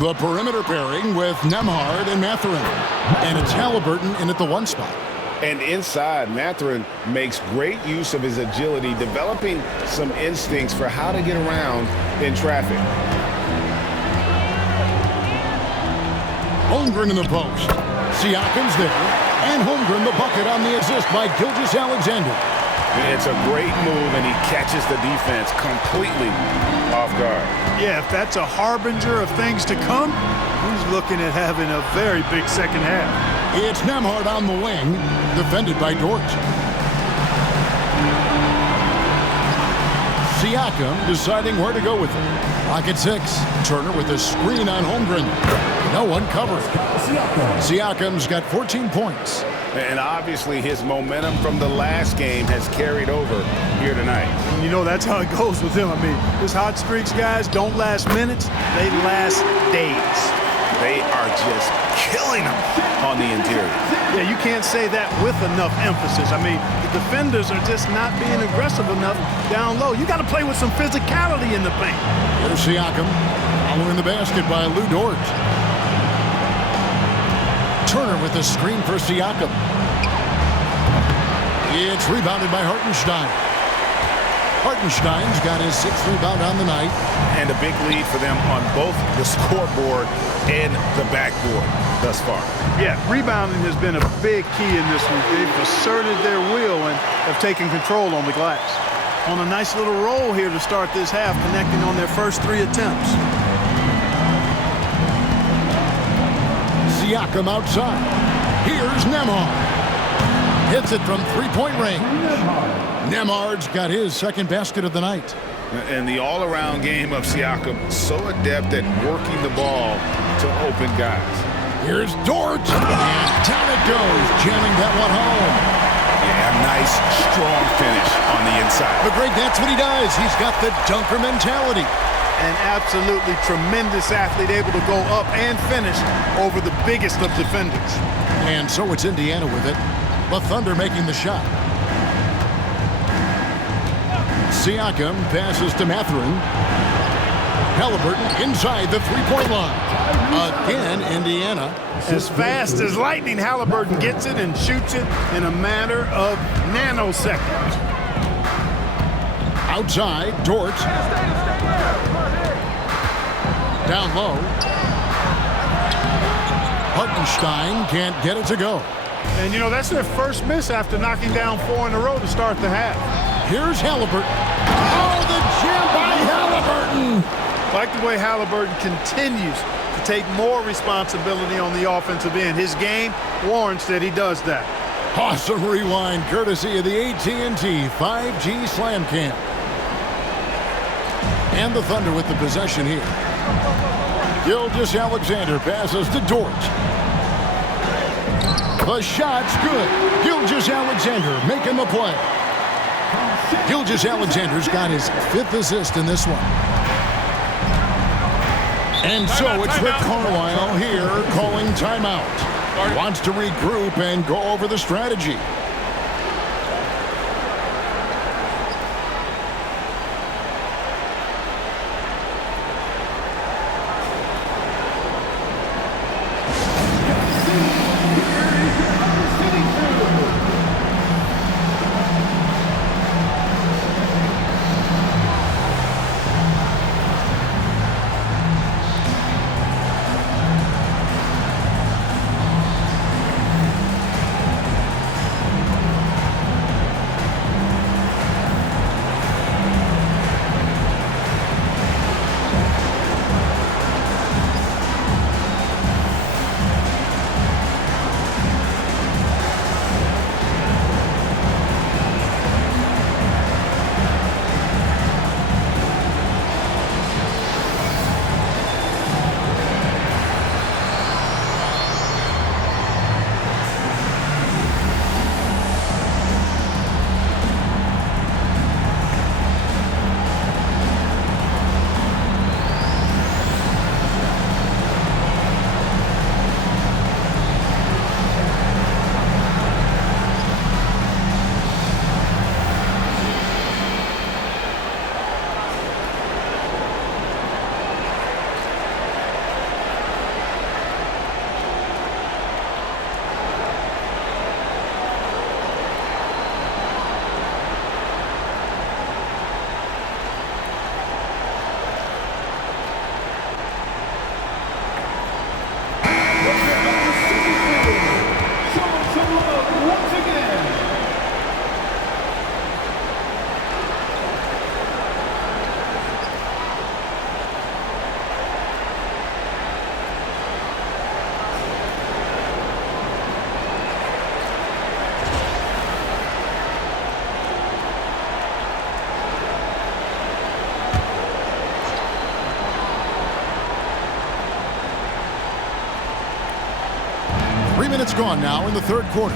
The perimeter pairing with Nembhard and Mathurin. And it's Haliburton in at the 1 spot. And inside, Mathurin makes great use of his agility, developing some instincts for how to get around in traffic. Holmgren in the post. Siakam's there. And Holmgren the bucket on the assist by Gilgeous-Alexander. It's a great move, and he catches the defense completely off guard. Yeah, if that's a harbinger of things to come, he's looking at having a very big second half. It's Nembhard on the wing, defended by Dort. Siakam deciding where to go with it. Pocket 6. Turner with a screen on Holmgren. No one covered. Siakam's got 14 points. And obviously his momentum from the last game has carried over here tonight. And you know, that's how it goes with him. I mean, his hot streaks, guys, don't last minutes. They last days. They are just killing them on the interior. Yeah, you can't say that with enough emphasis. I mean, the defenders are just not being aggressive enough down low. You got to play with some physicality in the paint. Here's Siakam, following the basket by Lou Dort. Turner with the screen for Siakam. It's rebounded by Hartenstein. Hartenstein's got his 6th rebound on the night. And a big lead for them on both the scoreboard and the backboard thus far. Yeah, rebounding has been a big key in this one. They've asserted their will and have taken control on the glass. On a nice little roll here to start this half, connecting on their first 3 attempts. Siakam outside. Here's Nembhard. Hits it from 3-point range. Nembhard's got his 2nd basket of the night. And the all-around game of Siakam, so adept at working the ball to open guys. Here's Dort. And down it goes, jamming that one home. Yeah, nice, strong finish on the inside. But Greg, that's what he does. He's got the dunker mentality. An absolutely tremendous athlete, able to go up and finish over the biggest of defenders. And so it's Indiana with it. The Thunder making the shot. Siakam passes to Mathurin. Haliburton inside the 3-point line. Again, Indiana. As fast as lightning, Haliburton gets it and shoots it in a matter of nanoseconds. Outside, Dort. Down low. Hartenstein can't get it to go. And, you know, that's their first miss after knocking down 4 in a row to start the half. Here's Haliburton. Oh, the jam by Haliburton. I like the way Haliburton continues to take more responsibility on the offensive end. His game warrants that he does that. Awesome rewind, courtesy of the AT&T 5G Slam Cam. And the Thunder with the possession here. Gilgeous-Alexander passes to Dort. The shot's good. Gilgeous-Alexander making the play. Gilgeous-Alexander's got his 5th assist in this one. And so it's Rick Carlisle here calling timeout. He wants to regroup and go over the strategy. 3 minutes gone now in the third quarter.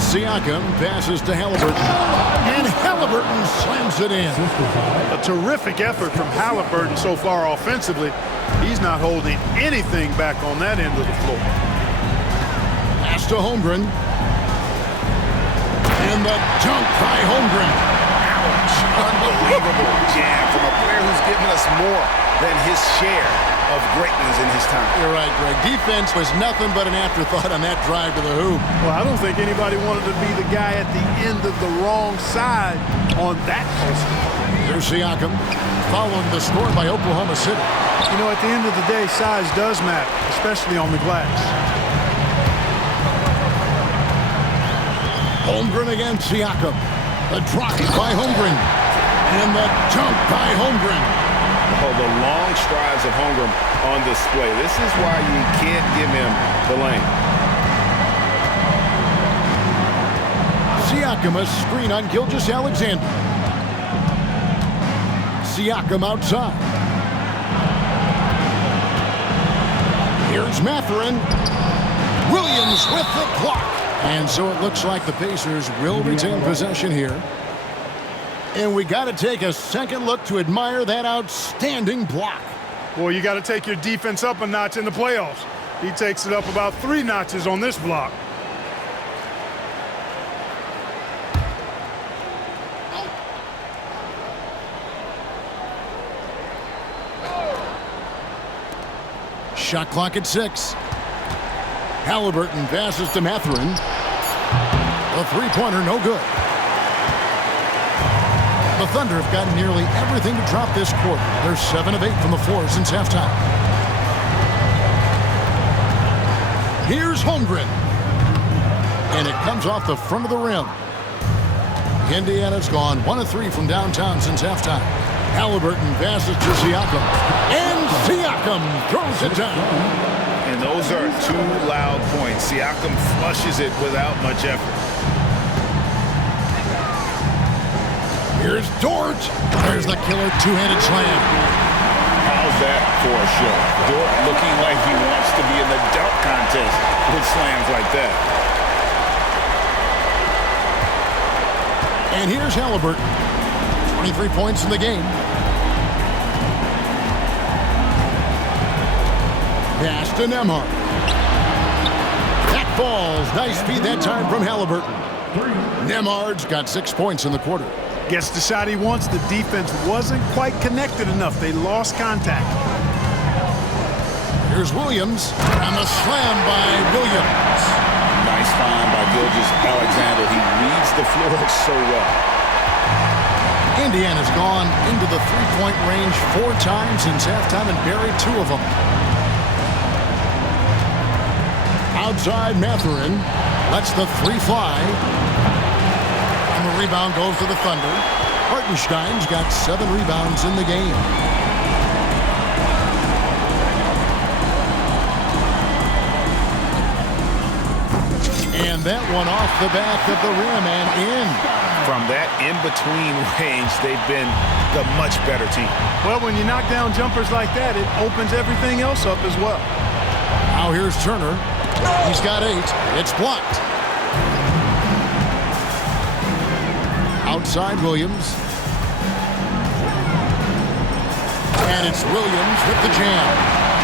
Siakam passes to Haliburton, and Haliburton slams it in. A terrific effort from Haliburton so far offensively. He's not holding anything back on that end of the floor. Pass to Holmgren. And the dunk by Holmgren. Ouch. Unbelievable jam from a player who's given us more than his share of greatness in his time. You're right, Greg. Defense was nothing but an afterthought on that drive to the hoop. Well, I don't think anybody wanted to be the guy at the end of the wrong side on that post. There's Siakam following the score by Oklahoma City. You know, at the end of the day, size does matter, especially on the glass. Holmgren against Siakam. The drive by Holmgren. And the dunk by Holmgren. Oh, the long strides of Holmgren on display. This is why you can't give him the lane. Siakam, a screen on Gilgeous-Alexander. Siakam outside. Here's Mathurin. Williams with the block. And so it looks like the Pacers will retain possession here. And we got to take a second look to admire that outstanding block. Boy, you got to take your defense up a notch in the playoffs. He takes it up about 3 notches on this block. Shot clock at 6. Haliburton passes to Mathurin. A three-pointer, no good. The Thunder have gotten nearly everything to drop this quarter. They're 7 of 8 from the floor since halftime. Here's Holmgren. And it comes off the front of the rim. Indiana's gone 1 of 3 from downtown since halftime. Haliburton passes to Siakam. And Siakam throws it down. And those are 2 loud points. Siakam flushes it without much effort. Here's Dort. There's the killer two-handed slam. How's that for a show? Dort looking like he wants to be in the dunk contest with slams like that. And here's Haliburton. 23 points in the game. Pass to Nembhard. That falls. Nice feed that time from Haliburton. Nembhard's got 6 points in the quarter. Gets the shot he wants. The defense wasn't quite connected enough. They lost contact. Here's Williams. And the slam by Williams. Nice find by Gilgeous-Alexander. He reads the floor so well. Indiana's gone into the three-point range 4 times since halftime and buried 2 of them. Outside Mathurin lets the 3 fly. And the rebound goes to the Thunder. Hartenstein's got 7 rebounds in the game. And that one off the back of the rim and in. From that in-between range, they've been the much better team. Well, when you knock down jumpers like that, it opens everything else up as well. Now here's Turner. He's got 8. It's blocked. Outside Williams. And it's Williams with the jam.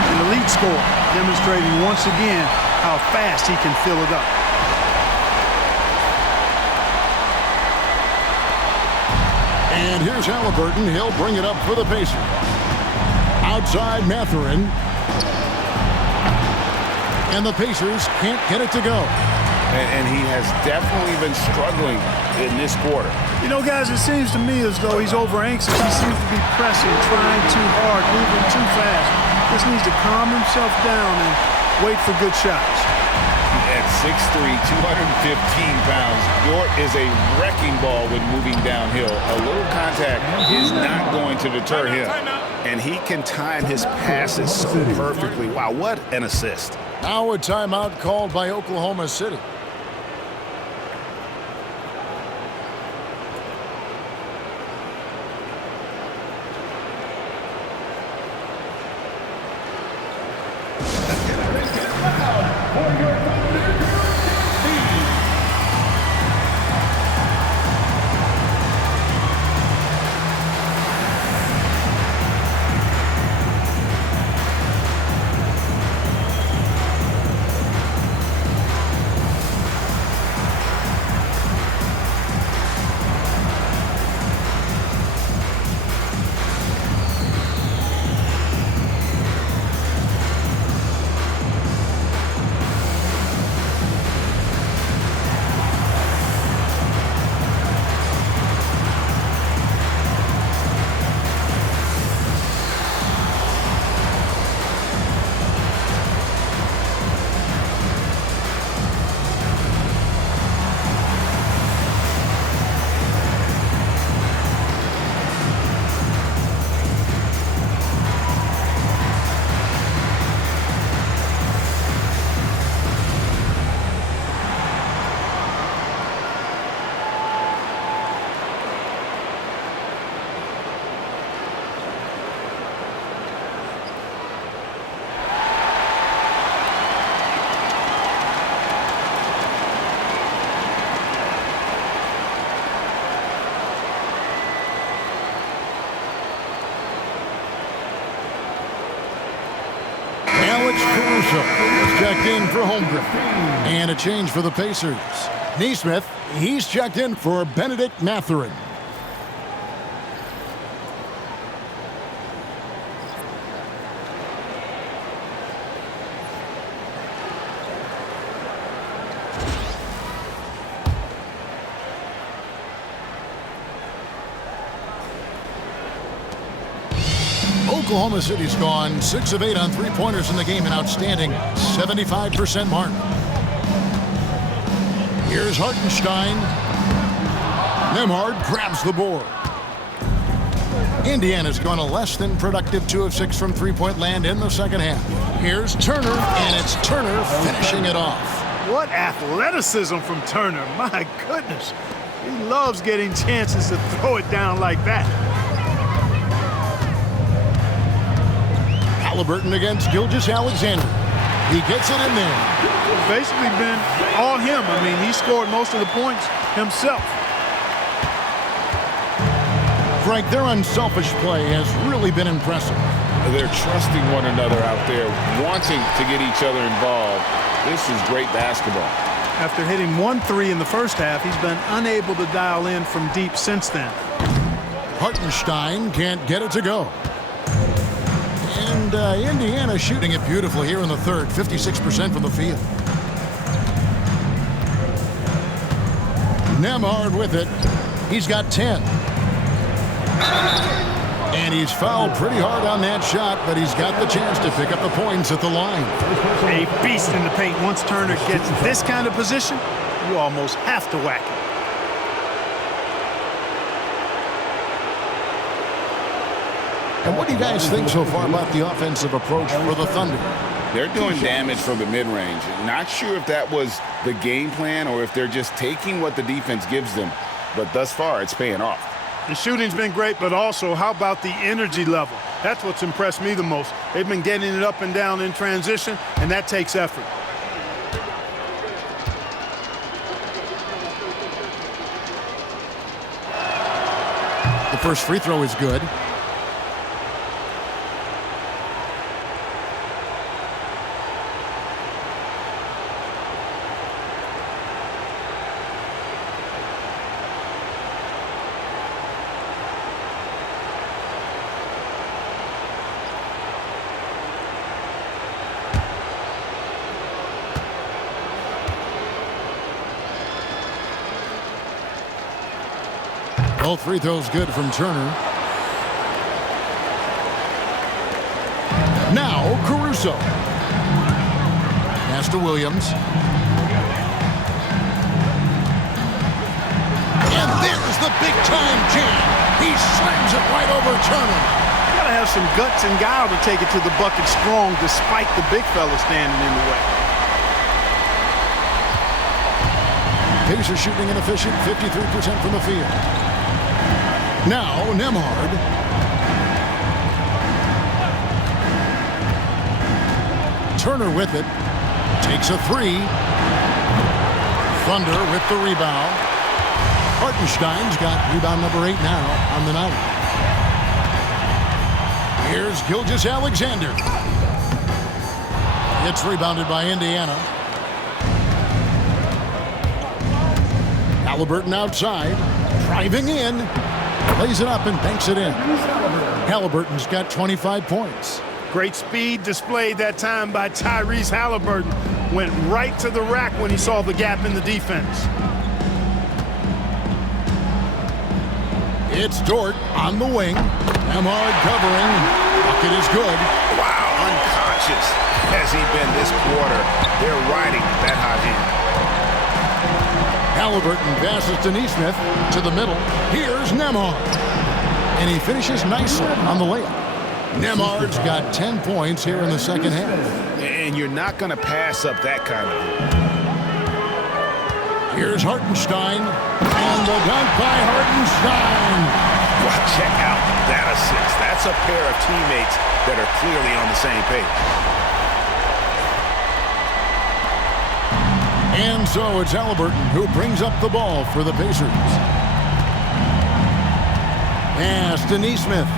An elite score, demonstrating once again how fast he can fill it up. And here's Haliburton. He'll bring it up for the Pacers. Outside Mathurin. And the Pacers can't get it to go. And he has definitely been struggling in this quarter. You know, guys, it seems to me as though he's over anxious. He seems to be pressing, trying too hard, moving too fast. Just needs to calm himself down and wait for good shots. At 6'3", 215 pounds, Dort is a wrecking ball when moving downhill. A little contact is not going to deter him. And he can time his passes so perfectly. Wow, what an assist. Now a timeout called by Oklahoma City. for your Thunder team. Caruso is checked in for Holmgren. And a change for the Pacers. Neesmith, he's checked in for Benedict Mathurin. Oklahoma City's gone 6 of 8 on three-pointers in the game, an outstanding 75% mark. Here's Hartenstein. Nembhard grabs the board. Indiana's gone a less than productive 2 of 6 from three-point land in the second half. Here's Turner, and it's Turner finishing it off. What athleticism from Turner. My goodness. He loves getting chances to throw it down like that. Haliburton against Gilgeous-Alexander. He gets it in there. It's basically been all him. I mean, he scored most of the points himself. Frank, their unselfish play has really been impressive. They're trusting one another out there, wanting to get each other involved. This is great basketball. After hitting 1 3 in the first half, he's been unable to dial in from deep since then. Hartenstein can't get it to go. And Indiana shooting it beautifully here in the third, 56% from the field. Nembhard with it. He's got 10. And he's fouled pretty hard on that shot, but he's got the chance to pick up the points at the line. A beast in the paint. Once Turner gets this kind of position, you almost have to whack it. And what do you guys think so far about the offensive approach for the Thunder? They're doing damage from the mid-range. Not sure if that was the game plan or if they're just taking what the defense gives them. But thus far, it's paying off. The shooting's been great, but also how about the energy level? That's what's impressed me the most. They've been getting it up and down in transition, and that takes effort. The first free throw is good. Both free throws good from Turner. Now Caruso. Pass to Williams. And there's the big-time jam. He slams it right over Turner. You gotta have some guts and guile to take it to the bucket strong despite the big fella standing in the way. Pacers shooting inefficient, 53% from the field. Now, Nembhard. Turner with it. Takes a three. Thunder with the rebound. Hartenstein's got rebound number 8 now on the night. Here's Gilgeous-Alexander. It's rebounded by Indiana. Haliburton outside, driving in, lays it up and banks it in. Haliburton's got 25 points. Great speed displayed that time by Tyrese Haliburton. Went right to the rack when he saw the gap in the defense. It's Dort on the wing. Nemhard covering. Bucket is good. Wow, unconscious has he been this quarter. They're riding that hot hand. Haliburton passes to Neesmith to the middle. Here's Nemhard. And he finishes nicely on the layup. Nemhard's got 10 points here in the second half. And you're not going to pass up that kind of move. Here's Hartenstein. And the dunk by Hartenstein. Well, check out that assist. That's a pair of teammates that are clearly on the same page. And so it's Haliburton who brings up the ball for the Pacers. Pass to Neesmith.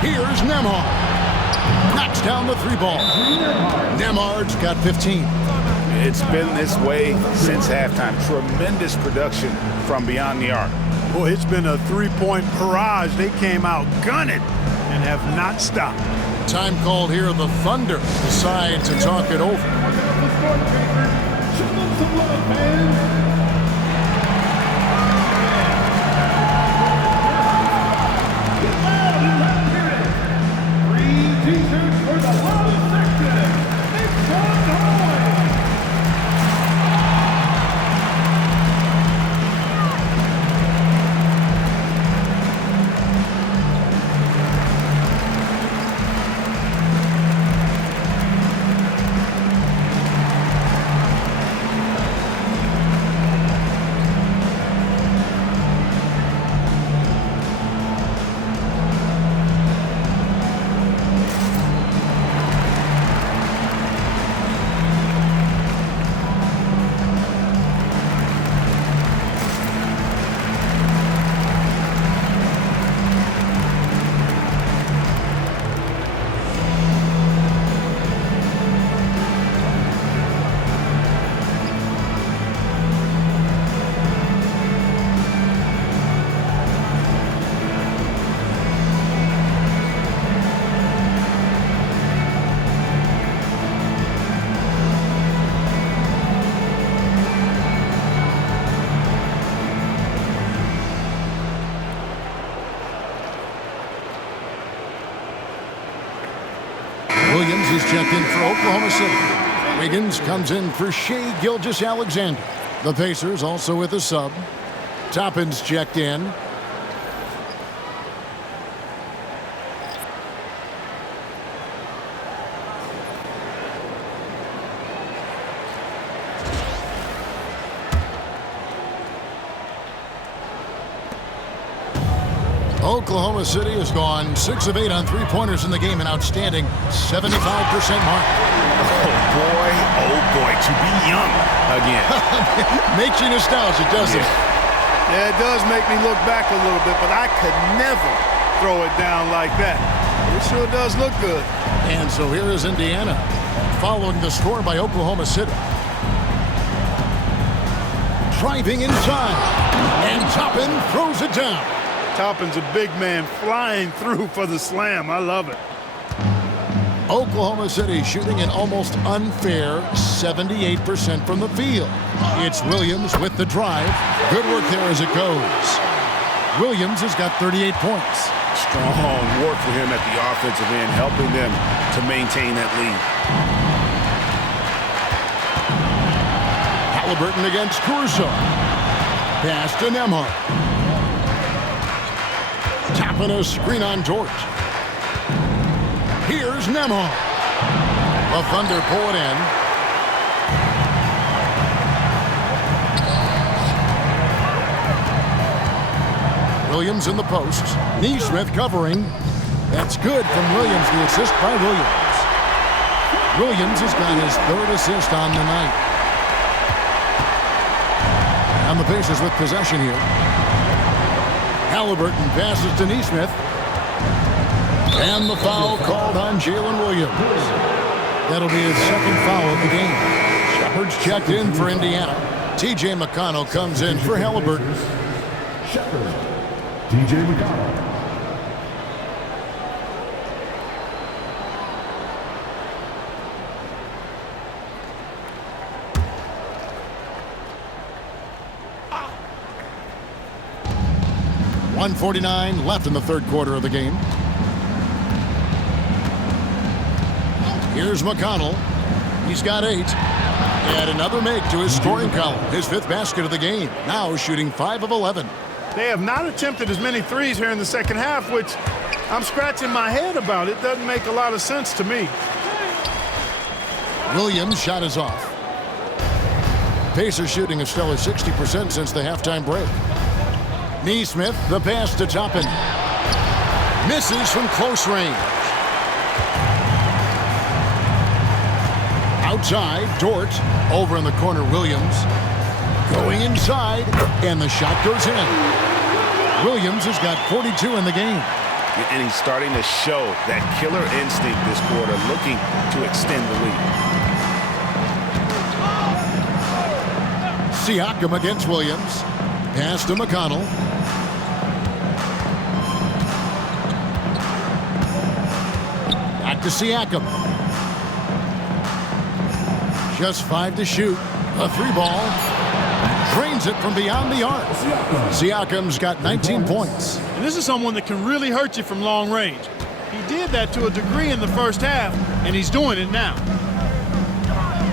Here's Nemhard. Knocks down the 3-ball. Nemhard's got 15. It's been this way since halftime. Tremendous production from beyond the arc. Boy, it's been a three-point barrage. They came out gunning and have not stopped. Time called here. The Thunder decide to talk it over. Williams is checked in for Oklahoma City. Wiggins comes in for Shai Gilgeous-Alexander. The Pacers also with a sub. Toppin's checked in. Oklahoma City has gone 6 of 8 on three-pointers in the game, an outstanding 75% mark. Oh boy, to be young again. Makes you nostalgic, doesn't it? Yeah, it does make me look back a little bit, but I could never throw it down like that. It sure does look good. And so here is Indiana, following the score by Oklahoma City. Driving inside, and Toppin throws it down. Toppin's a big man flying through for the slam. I love it. Oklahoma City shooting an almost unfair 78% from the field. It's Williams with the drive. Good work there as it goes. Williams has got 38 points. Strong work for him at the offensive end, helping them to maintain that lead. Haliburton against Caruso. Pass to Nemhard. Tapping a screen on Dort. Here's Nemhard. The Thunder pull it in. Williams in the post. Neesmith covering. That's good from Williams. The assist by Williams. Williams has got his 3rd assist on the night. And the Pacers with possession here. Haliburton passes to Neesmith. And the foul called on Jalen Williams. That'll be his 2nd foul of the game. Shepard's checked in for Indiana. T.J. McConnell comes in for Haliburton. Shepard. T.J. McConnell. .149 left in the 3rd quarter of the game. Here's McConnell. He's got 8. And another make to his scoring column. His 5th basket of the game. Now shooting 5 of 11. They have not attempted as many threes here in the second half, which I'm scratching my head about. It doesn't make a lot of sense to me. Williams' shot is off. Pacers shooting a stellar 60% since the halftime break. Neesmith, the pass to Toppin. Misses from close range. Outside, Dort. Over in the corner, Williams. Going inside, and the shot goes in. Williams has got 42 in the game. And he's starting to show that killer instinct this quarter, looking to extend the lead. Siakam against Williams. Pass to McConnell. Back to Siakam. Just 5 to shoot. A 3-ball. Drains it from beyond the arc. Siakam's got 19 points. And this is someone that can really hurt you from long range. He did that to a degree in the first half, and he's doing it now.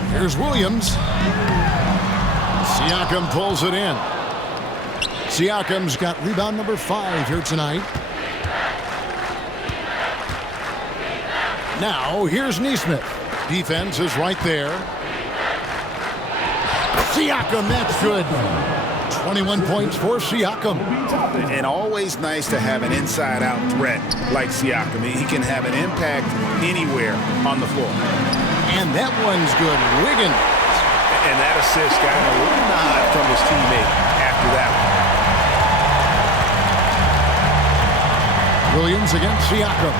Here's Williams. Siakam pulls it in. Siakam's got rebound number 5 here tonight. Now, here's Neesmith. Defense is right there. Siakam, that's good. 21 points for Siakam. And always nice to have an inside-out threat like Siakam. He can have an impact anywhere on the floor. And that one's good. Wiggins. And that assist got a little nod from his teammate after that one. Williams against Siakam.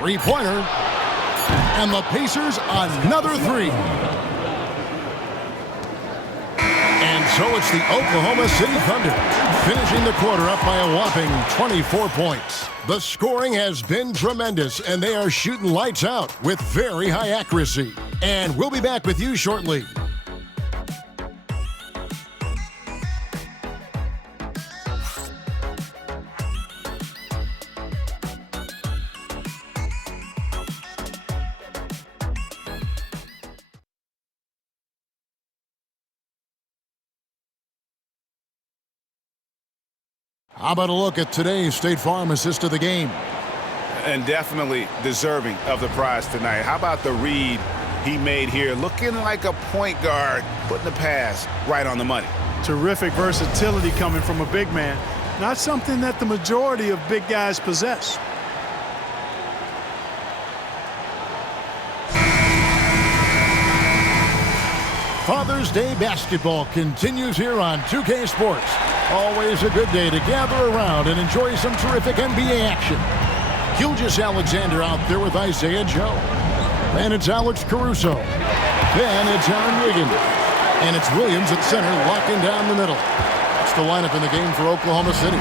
Three-pointer, and the Pacers another 3. And so it's the Oklahoma City Thunder finishing the quarter up by a whopping 24 points. The scoring has been tremendous, and they are shooting lights out with very high accuracy. And we'll be back with you shortly. How about a look at today's State Farm assist of the game? And definitely deserving of the prize tonight. How about the read he made here? Looking like a point guard, putting the pass right on the money. Terrific versatility coming from a big man. Not something that the majority of big guys possess. Father's Day basketball continues here on 2K Sports. Always a good day to gather around and enjoy some terrific NBA action. Gilgeous-Alexander out there with Isaiah Joe. Then it's Alex Caruso. Then it's Aaron Wiggins. And it's Williams at center, locking down the middle. That's the lineup in the game for Oklahoma City.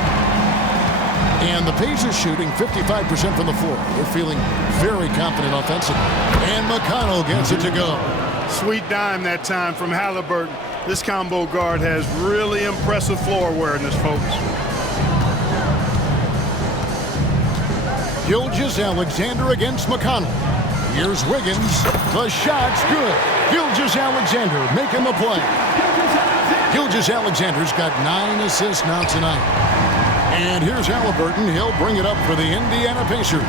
And the Pacers shooting 55% from the floor. They're feeling very confident offensively. And McConnell gets it to go. Sweet dime that time from Haliburton. This combo guard has really impressive floor awareness, folks. Gilgeous-Alexander against McConnell. Here's Wiggins. The shot's good. Gilgeous-Alexander making the play. Gilgeous-Alexander's got 9 assists now tonight. And here's Haliburton. He'll bring it up for the Indiana Pacers.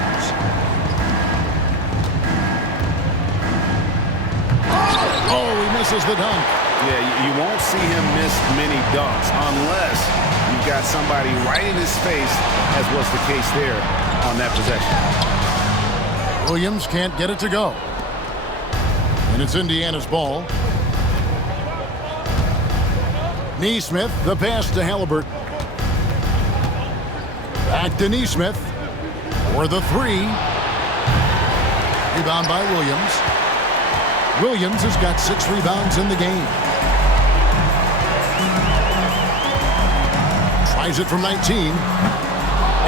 misses the dunk. Yeah, you won't see him miss many dunks unless you've got somebody right in his face, as was the case there on that possession. Williams can't get it to go. And it's Indiana's ball. Neesmith, the pass to Haliburton. Back to Neesmith for the three. Rebound by Williams. Williams has got 6 rebounds in the game. Tries it from 19.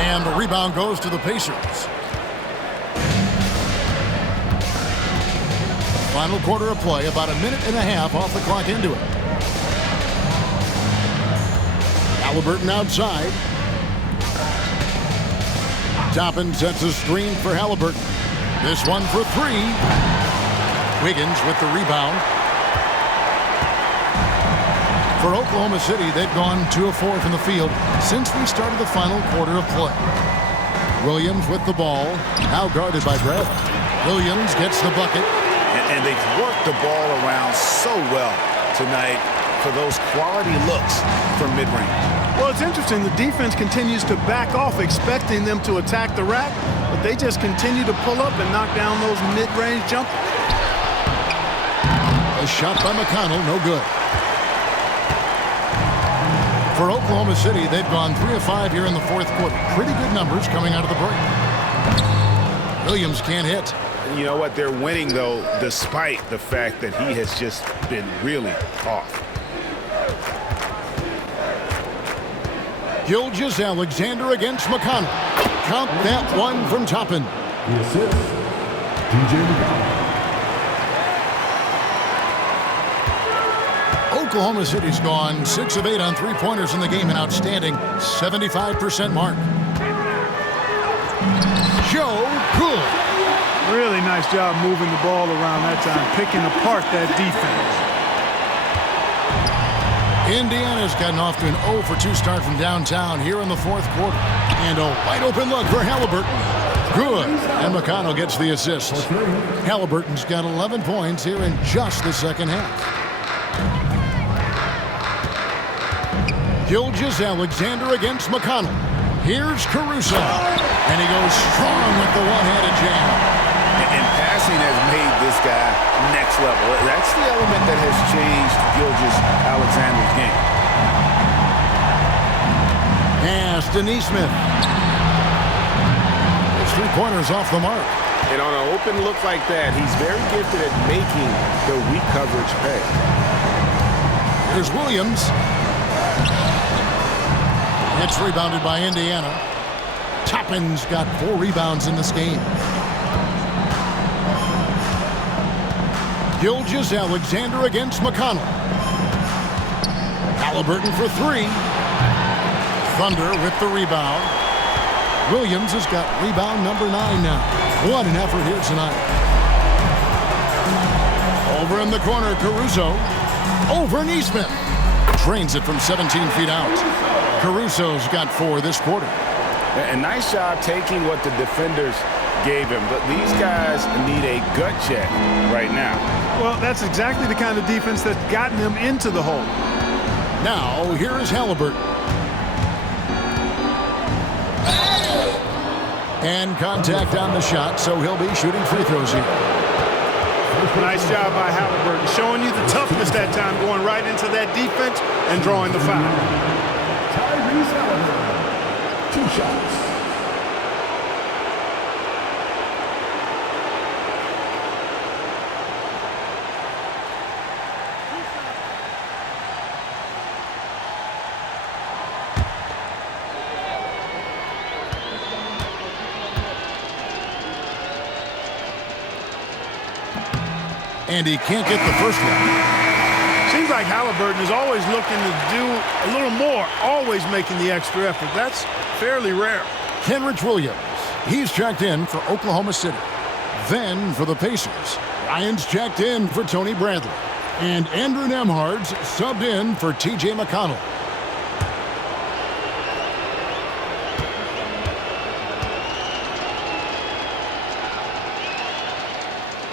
And the rebound goes to the Pacers. Final quarter of play, about a minute and a half off the clock into it. Haliburton outside. Toppin sets a screen for Haliburton. This one for 3. Wiggins with the rebound. For Oklahoma City, they've gone 2 of 4 from the field since we started the final quarter of play. Williams with the ball, now guarded by Bradley. Williams gets the bucket. And they've worked the ball around so well tonight for those quality looks from mid-range. Well, it's interesting. The defense continues to back off, expecting them to attack the rack, but they just continue to pull up and knock down those mid-range jumpers. A shot by McConnell, no good. For Oklahoma City, they've gone 3 of 5 here in the fourth quarter. Pretty good numbers coming out of the break. Williams can't hit. You know what? They're winning, though, despite the fact that he has just been really off. Gilgeous-Alexander against McConnell. Count that one from Toppin. The assist, T.J. McConnell. Oklahoma City's gone 6 of 8 on 3-pointers in the game, an outstanding 75% mark. Joe Good. Really nice job moving the ball around that time, picking apart that defense. Indiana's gotten off to an 0 for 2 start from downtown here in the fourth quarter. And a wide open look for Haliburton. Good. And McConnell gets the assist. Haliburton's got 11 points here in just the second half. Gilgeous-Alexander against McConnell. Here's Caruso. And he goes strong with the one-handed jam. And passing has made this guy next level. That's the element that has changed Gilgeous-Alexander's game. Pass to Neesmith. His 3-pointers off the mark. And on an open look like that, he's very gifted at making the weak coverage pay. Here's Williams. It's rebounded by Indiana. Toppin's got 4 rebounds in this game. Gilgeous-Alexander against McConnell. Haliburton for 3. Thunder with the rebound. Williams has got rebound number 9 now. What an effort here tonight. Over in the corner, Caruso. Over Neesmith. Drains it from 17 feet out. Caruso's got 4 this quarter. A nice job taking what the defenders gave him, but these guys need a gut check right now. Well, that's exactly the kind of defense that's gotten them into the hole. Now, here is Haliburton. And contact on the shot, so he'll be shooting free throws here. Nice job by Haliburton, showing you the toughness that time, going right into that defense and drawing the foul. Tyrese Haliburton, 2 shots. And he can't get the first one. Seems like Haliburton is always looking to do a little more, always making the extra effort. That's fairly rare. Kenrich Williams, he's checked in for Oklahoma City. Then for the Pacers, Ryan's checked in for Tony Bradley. And Andrew Nembhard's subbed in for T.J. McConnell.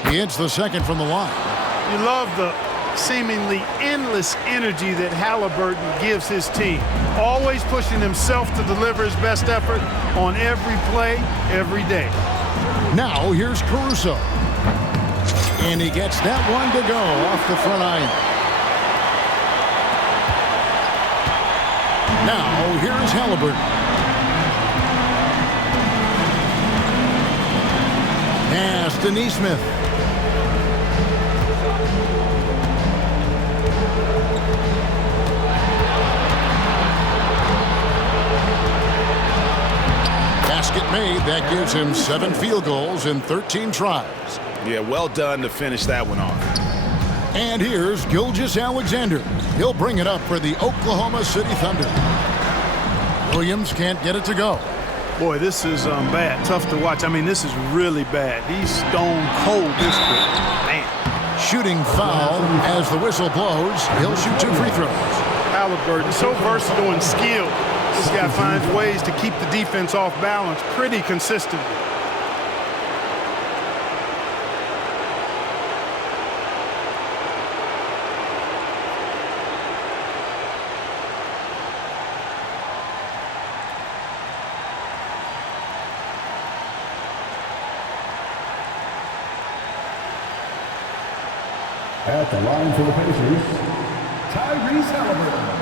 He hits the second from the line. You love the seemingly endless energy that Haliburton gives his team. Always pushing himself to deliver his best effort on every play, every day. Now here's Caruso. And he gets that one to go off the front iron. Now here's Haliburton. Pass to Neesmith. Basket made. That gives him 7 field goals in 13 tries. Yeah, well done to finish that one off. And here's Gilgeous-Alexander. He'll bring it up for the Oklahoma City Thunder. Williams can't get it to go. Boy, this is bad. Tough to watch. I mean, this is really bad. He's stone cold this quick. Man. Shooting foul as the whistle blows. He'll shoot 2 free throws. Haliburton, so versatile and skilled. This guy finds ways to keep the defense off balance pretty consistently. At the line for the Pacers, Tyrese Haliburton.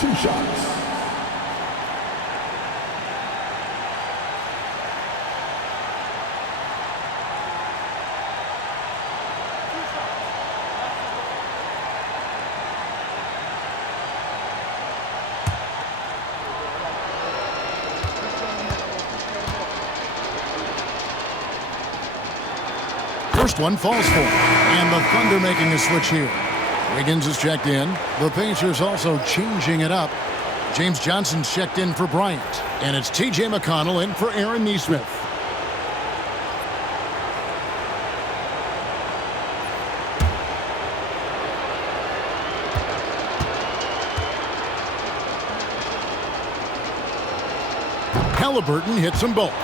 2 shots. First one falls for him. And the Thunder making a switch here. Wiggins is checked in. The Pacers also changing it up. James Johnson's checked in for Bryant. And it's T.J. McConnell in for Aaron Neesmith. Haliburton hits them both.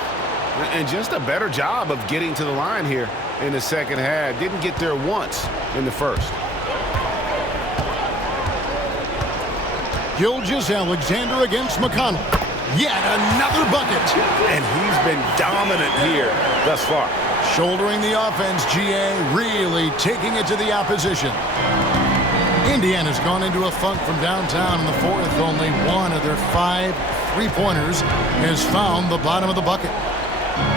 And just a better job of getting to the line here in the second half. Didn't get there once in the first. Gilgeous-Alexander against McConnell. Yet another bucket. And he's been dominant here thus far. Shouldering the offense, GA really taking it to the opposition. Indiana's gone into a funk from downtown in the fourth. Only one of their 5 3-pointers has found the bottom of the bucket.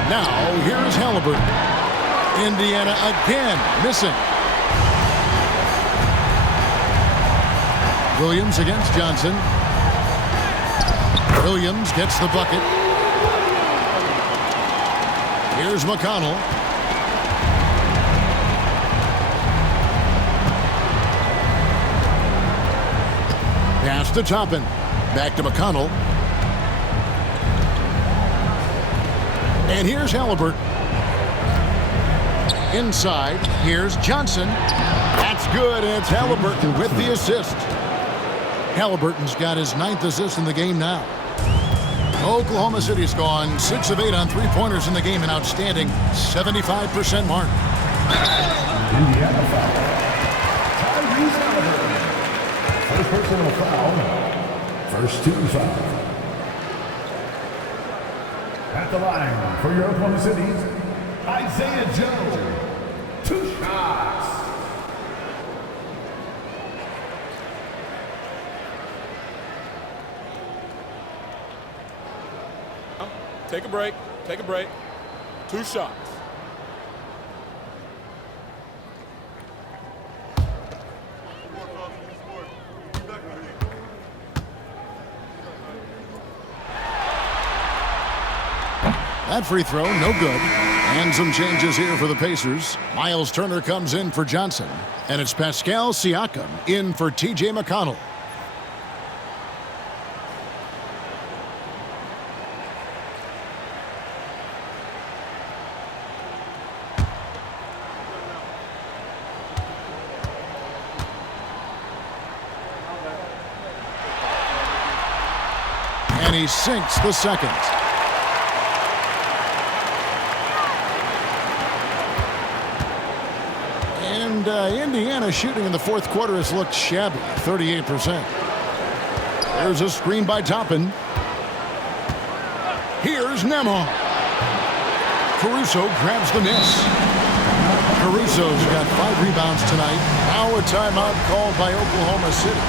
Now, here's Haliburton. Indiana again missing. Williams against Johnson. Williams gets the bucket. Here's McConnell. Pass to Toppin. Back to McConnell. And here's Haliburton. Inside, here's Johnson. That's good, and it's Haliburton with the assist. Haliburton's got his 9th assist in the game now. Oklahoma City's gone 6 of 8 on 3-pointers in the game, an outstanding 75% mark. Indiana foul. Tyrese Haliburton. First personal foul. First team foul. At the line for your Oklahoma City's Isaiah Joe. 2 shots. Take a break. Take a break. 2 shots. That free throw, no good. And some changes here for the Pacers. Miles Turner comes in for Johnson. And it's Pascal Siakam in for T.J. McConnell. And he sinks the second. And Indiana shooting in the fourth quarter has looked shabby, 38%. There's a screen by Toppin. Here's Nemo. Caruso grabs the miss. Caruso's got 5 rebounds tonight. Now a timeout called by Oklahoma City.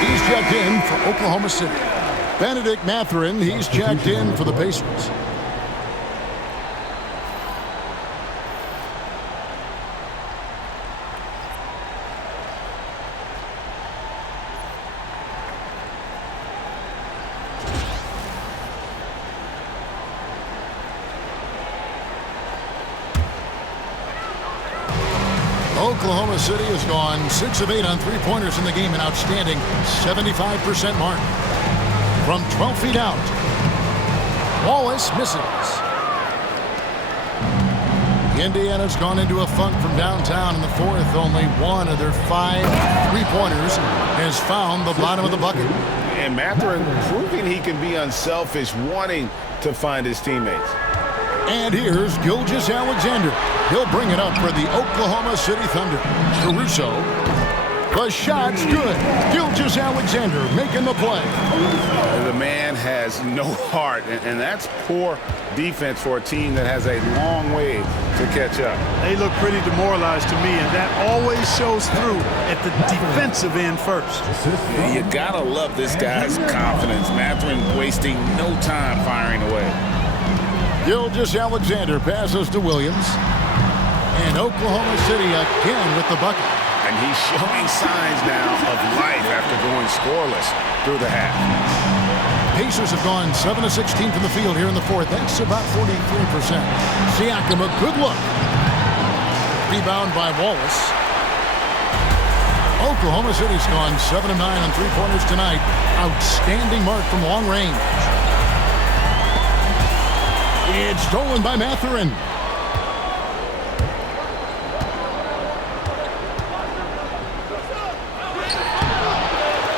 He's checked in for Oklahoma City. Benedict Mathurin, he's checked in for the Pacers. Oklahoma City has gone 6 of 8 on three-pointers in the game, an outstanding 75% mark. From 12 feet out, Wallace misses. Indiana's gone into a funk from downtown in the fourth. Only one of their 5 three-pointers has found the bottom of the bucket. And Mathurin proving he can be unselfish, wanting to find his teammates. And here's Gilgeous-Alexander. He'll bring it up for the Oklahoma City Thunder. Caruso. The shot's good. Gilgeous-Alexander making the play. The man has no heart, and that's poor defense for a team that has a long way to catch up. They look pretty demoralized to me, and that always shows through at the defensive end first. You gotta love this guy's confidence. Mathurin wasting no time firing away. Gilgeous-Alexander passes to Williams. And Oklahoma City again with the bucket. And he's showing signs now of life after going scoreless through the half. Pacers have gone 7 of 16 from the field here in the fourth. That's about 43%. Siakam, a good look. Rebound by Wallace. Oklahoma City's gone 7 of 9 on three-pointers tonight. Outstanding mark from long range. It's stolen by Mathurin.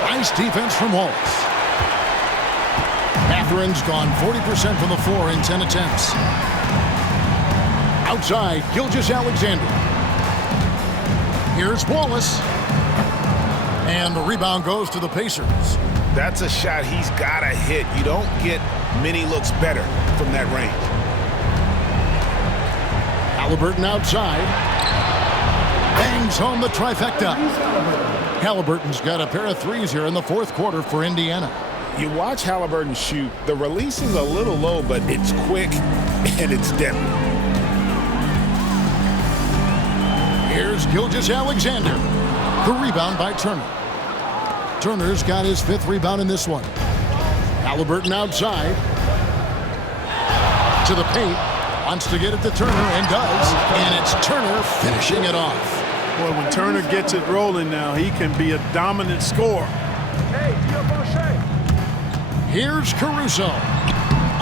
Nice defense from Wallace. Mathurin's gone 40% from the floor in 10 attempts. Outside, Gilgeous-Alexander. Here's Wallace. And the rebound goes to the Pacers. That's a shot he's got to hit. You don't get many looks better from that range. Haliburton outside. Bangs home the trifecta. Haliburton's got a pair of threes here in the fourth quarter for Indiana. You watch Haliburton shoot. The release is a little low, but it's quick and it's deadly. Here's Gilgeous-Alexander. The rebound by Turner. Turner's got his 5th rebound in this one. Haliburton outside. To the paint. Wants to get it to Turner and does. And it's Turner finishing it off. Boy, when Turner gets it rolling now, he can be a dominant scorer. Here's Caruso.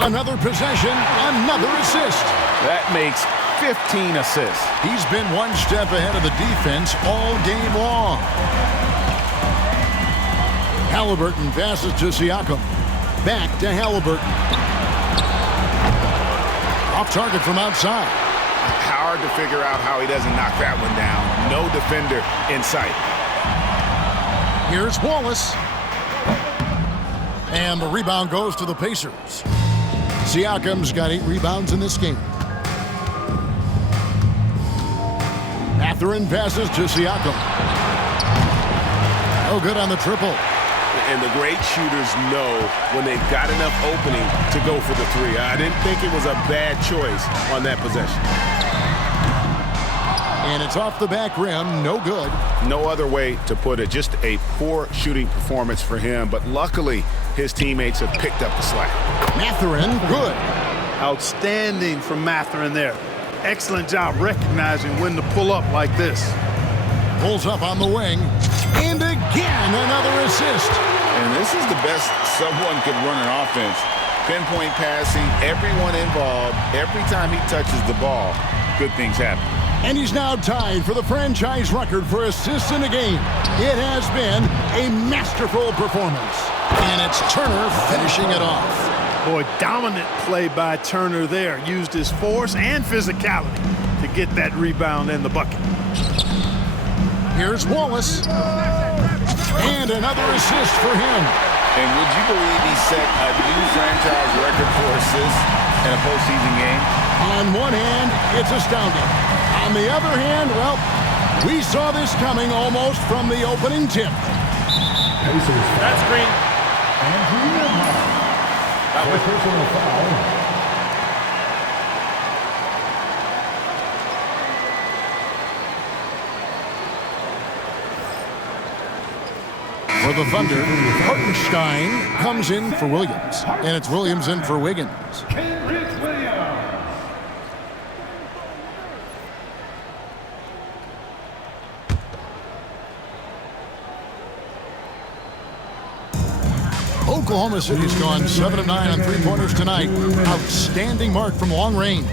Another possession, another assist. That makes 15 assists. He's been one step ahead of the defense all game long. Haliburton passes to Siakam. Back to Haliburton. Off target from outside. Hard to figure out how he doesn't knock that one down. No defender in sight. Here's Wallace. And the rebound goes to the Pacers. Siakam's got 8 rebounds in this game. Mathurin passes to Siakam. No good on the triple. And the great shooters know when they've got enough opening to go for the three. I didn't think it was a bad choice on that possession. And it's off the back rim, no good. No other way to put it. Just a poor shooting performance for him, but luckily his teammates have picked up the slack. Mathurin, good. Outstanding from Mathurin there. Excellent job recognizing when to pull up like this. Pulls up on the wing. And again, another assist. And this is the best someone could run an offense. Pinpoint passing, everyone involved. Every time he touches the ball, good things happen. And he's now tied for the franchise record for assists in a game. It has been a masterful performance. And it's Turner finishing it off. Boy, dominant play by Turner there. Used his force and physicality to get that rebound and the bucket. Here's Wallace. And another assist for him. And would you believe he set a new franchise record for assists in a postseason game? On one hand, it's astounding. On the other hand, well, we saw this coming almost from the opening tip. That's green. That was personal foul. For the Thunder, Hartenstein comes in for Williams. And it's Williams in for Wiggins. Oklahoma City's gone 7 of 9 on three-pointers tonight. Outstanding mark from long range.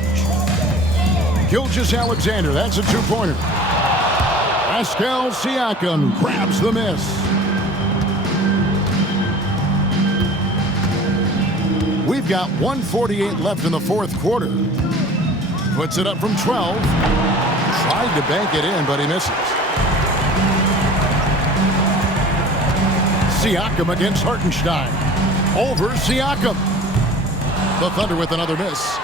Gilgeous-Alexander, that's a two-pointer. Pascal Siakam grabs the miss. We've got 1:48 left in the fourth quarter. Puts it up from 12. Tried to bank it in, but he misses. Siakam against Hartenstein. Over Siakam. The Thunder with another miss.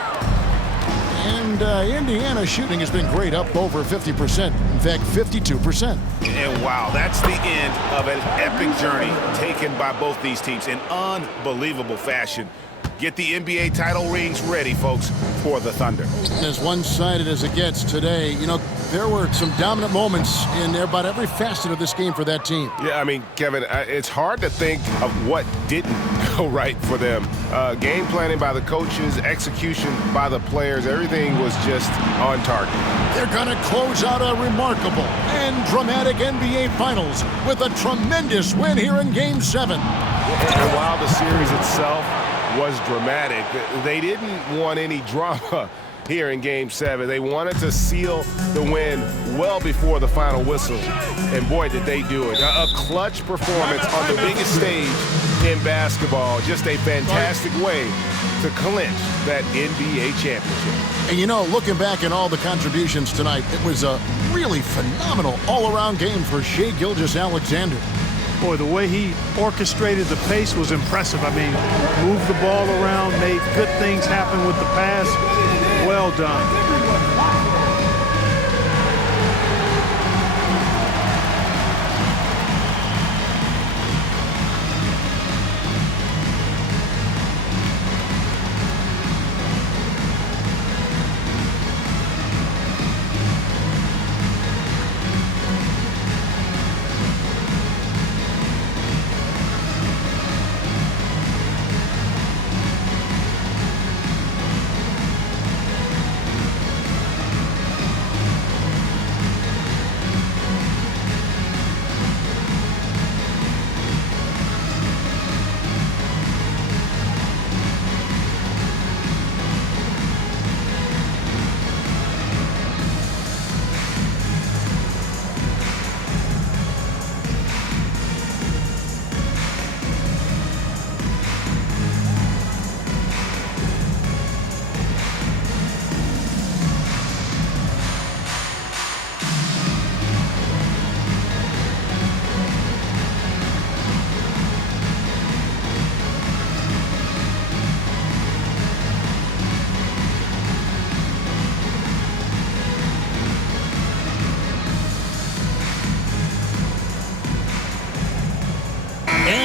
And Indiana shooting has been great, up over 50%. In fact, 52%. And wow, that's the end of an epic journey taken by both these teams in unbelievable fashion. Get the NBA title rings ready, folks, for the Thunder. As one-sided as it gets today, you know, there were some dominant moments in about every facet of this game for that team. Yeah, I mean, Kevin, it's hard to think of what didn't go right for them. Game planning by the coaches, execution by the players, everything was just on target. They're going to close out a remarkable and dramatic NBA Finals with a tremendous win here in Game 7. And while the series itself was dramatic, they didn't want any drama here in Game 7. They wanted to seal the win well before the final whistle. And boy, did they do it. A clutch performance on the biggest stage in basketball. Just a fantastic way to clinch that NBA championship. And you know, looking back at all the contributions tonight, it was a really phenomenal all-around game for Shai Gilgeous-Alexander. Boy, the way he orchestrated the pace was impressive. I mean, moved the ball around, made good things happen with the pass. Well done.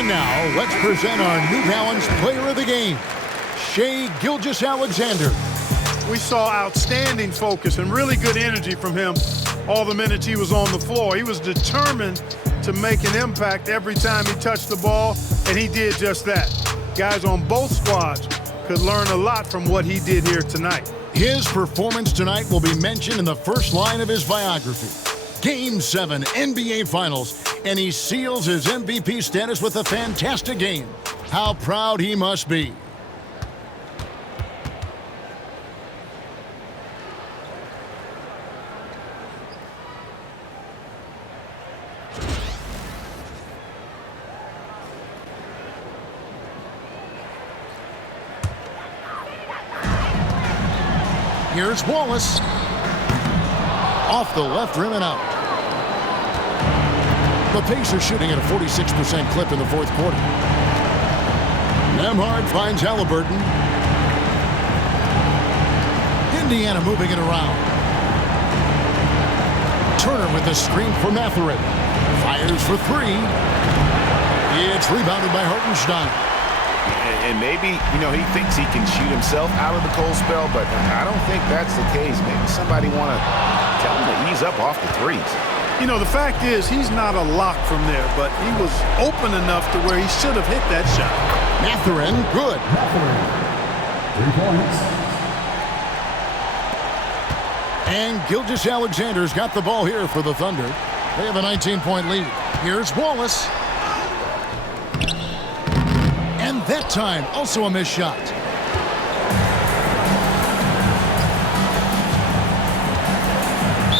And now, let's present our New Balance Player of the Game, Shai Gilgeous-Alexander. We saw outstanding focus and really good energy from him all the minutes he was on the floor. He was determined to make an impact every time he touched the ball, and he did just that. Guys on both squads could learn a lot from what he did here tonight. His performance tonight will be mentioned in the first line of his biography. Game 7 NBA Finals, and he seals his MVP status with a fantastic game. How proud he must be. Here's Wallace. Off the left rim and out. The Pacers shooting at a 46% clip in the fourth quarter. Nembhard finds Haliburton. Indiana moving it around. Turner with the screen for Mathurin. Fires for three. It's rebounded by Hartenstein. And maybe, he thinks he can shoot himself out of the cold spell, but I don't think that's the case. Maybe somebody want to tell him to ease up off the threes. The fact is he's not a lock from there, but he was open enough to where he should have hit that shot. Mathurin, good. 3 points. And Gilgeous-Alexander's got the ball here for the Thunder. They have a 19-point lead. Here's Wallace. And that time, also a missed shot.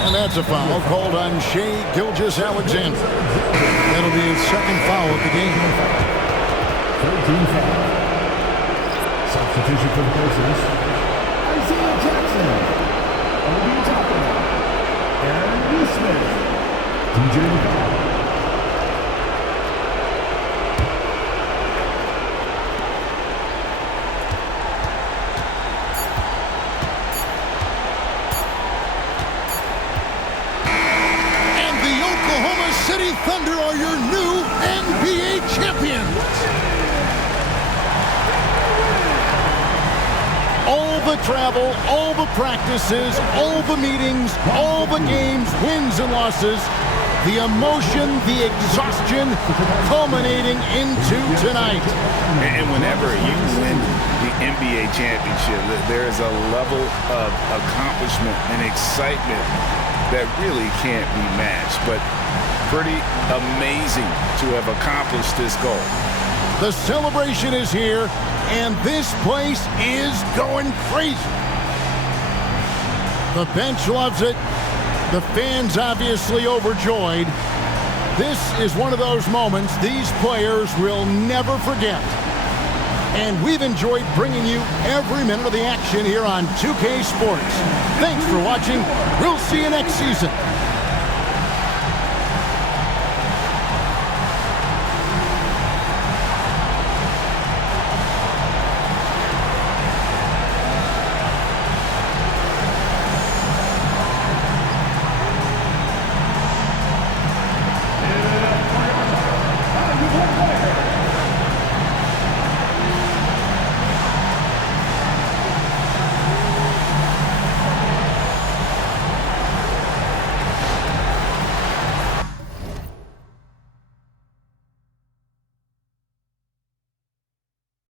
And that's a foul called on Shai Gilgeous-Alexander. That'll be his second foul of the game. 13 fouls. Substitution for the Pacers. Isaiah Jackson. Obi Toppin. Aaron Smith. DJ McCall. City Thunder are your new NBA champions. All the travel, all the practices, all the meetings, all the games, wins and losses, the emotion, the exhaustion, culminating into tonight. And whenever you win the NBA championship, there is a level of accomplishment and excitement that really can't be matched. But pretty amazing to have accomplished this goal. The celebration is here, and this place is going crazy. The bench loves it. The fans obviously overjoyed. This is one of those moments these players will never forget. And we've enjoyed bringing you every minute of the action here on 2K Sports. Thanks for watching. We'll see you next season.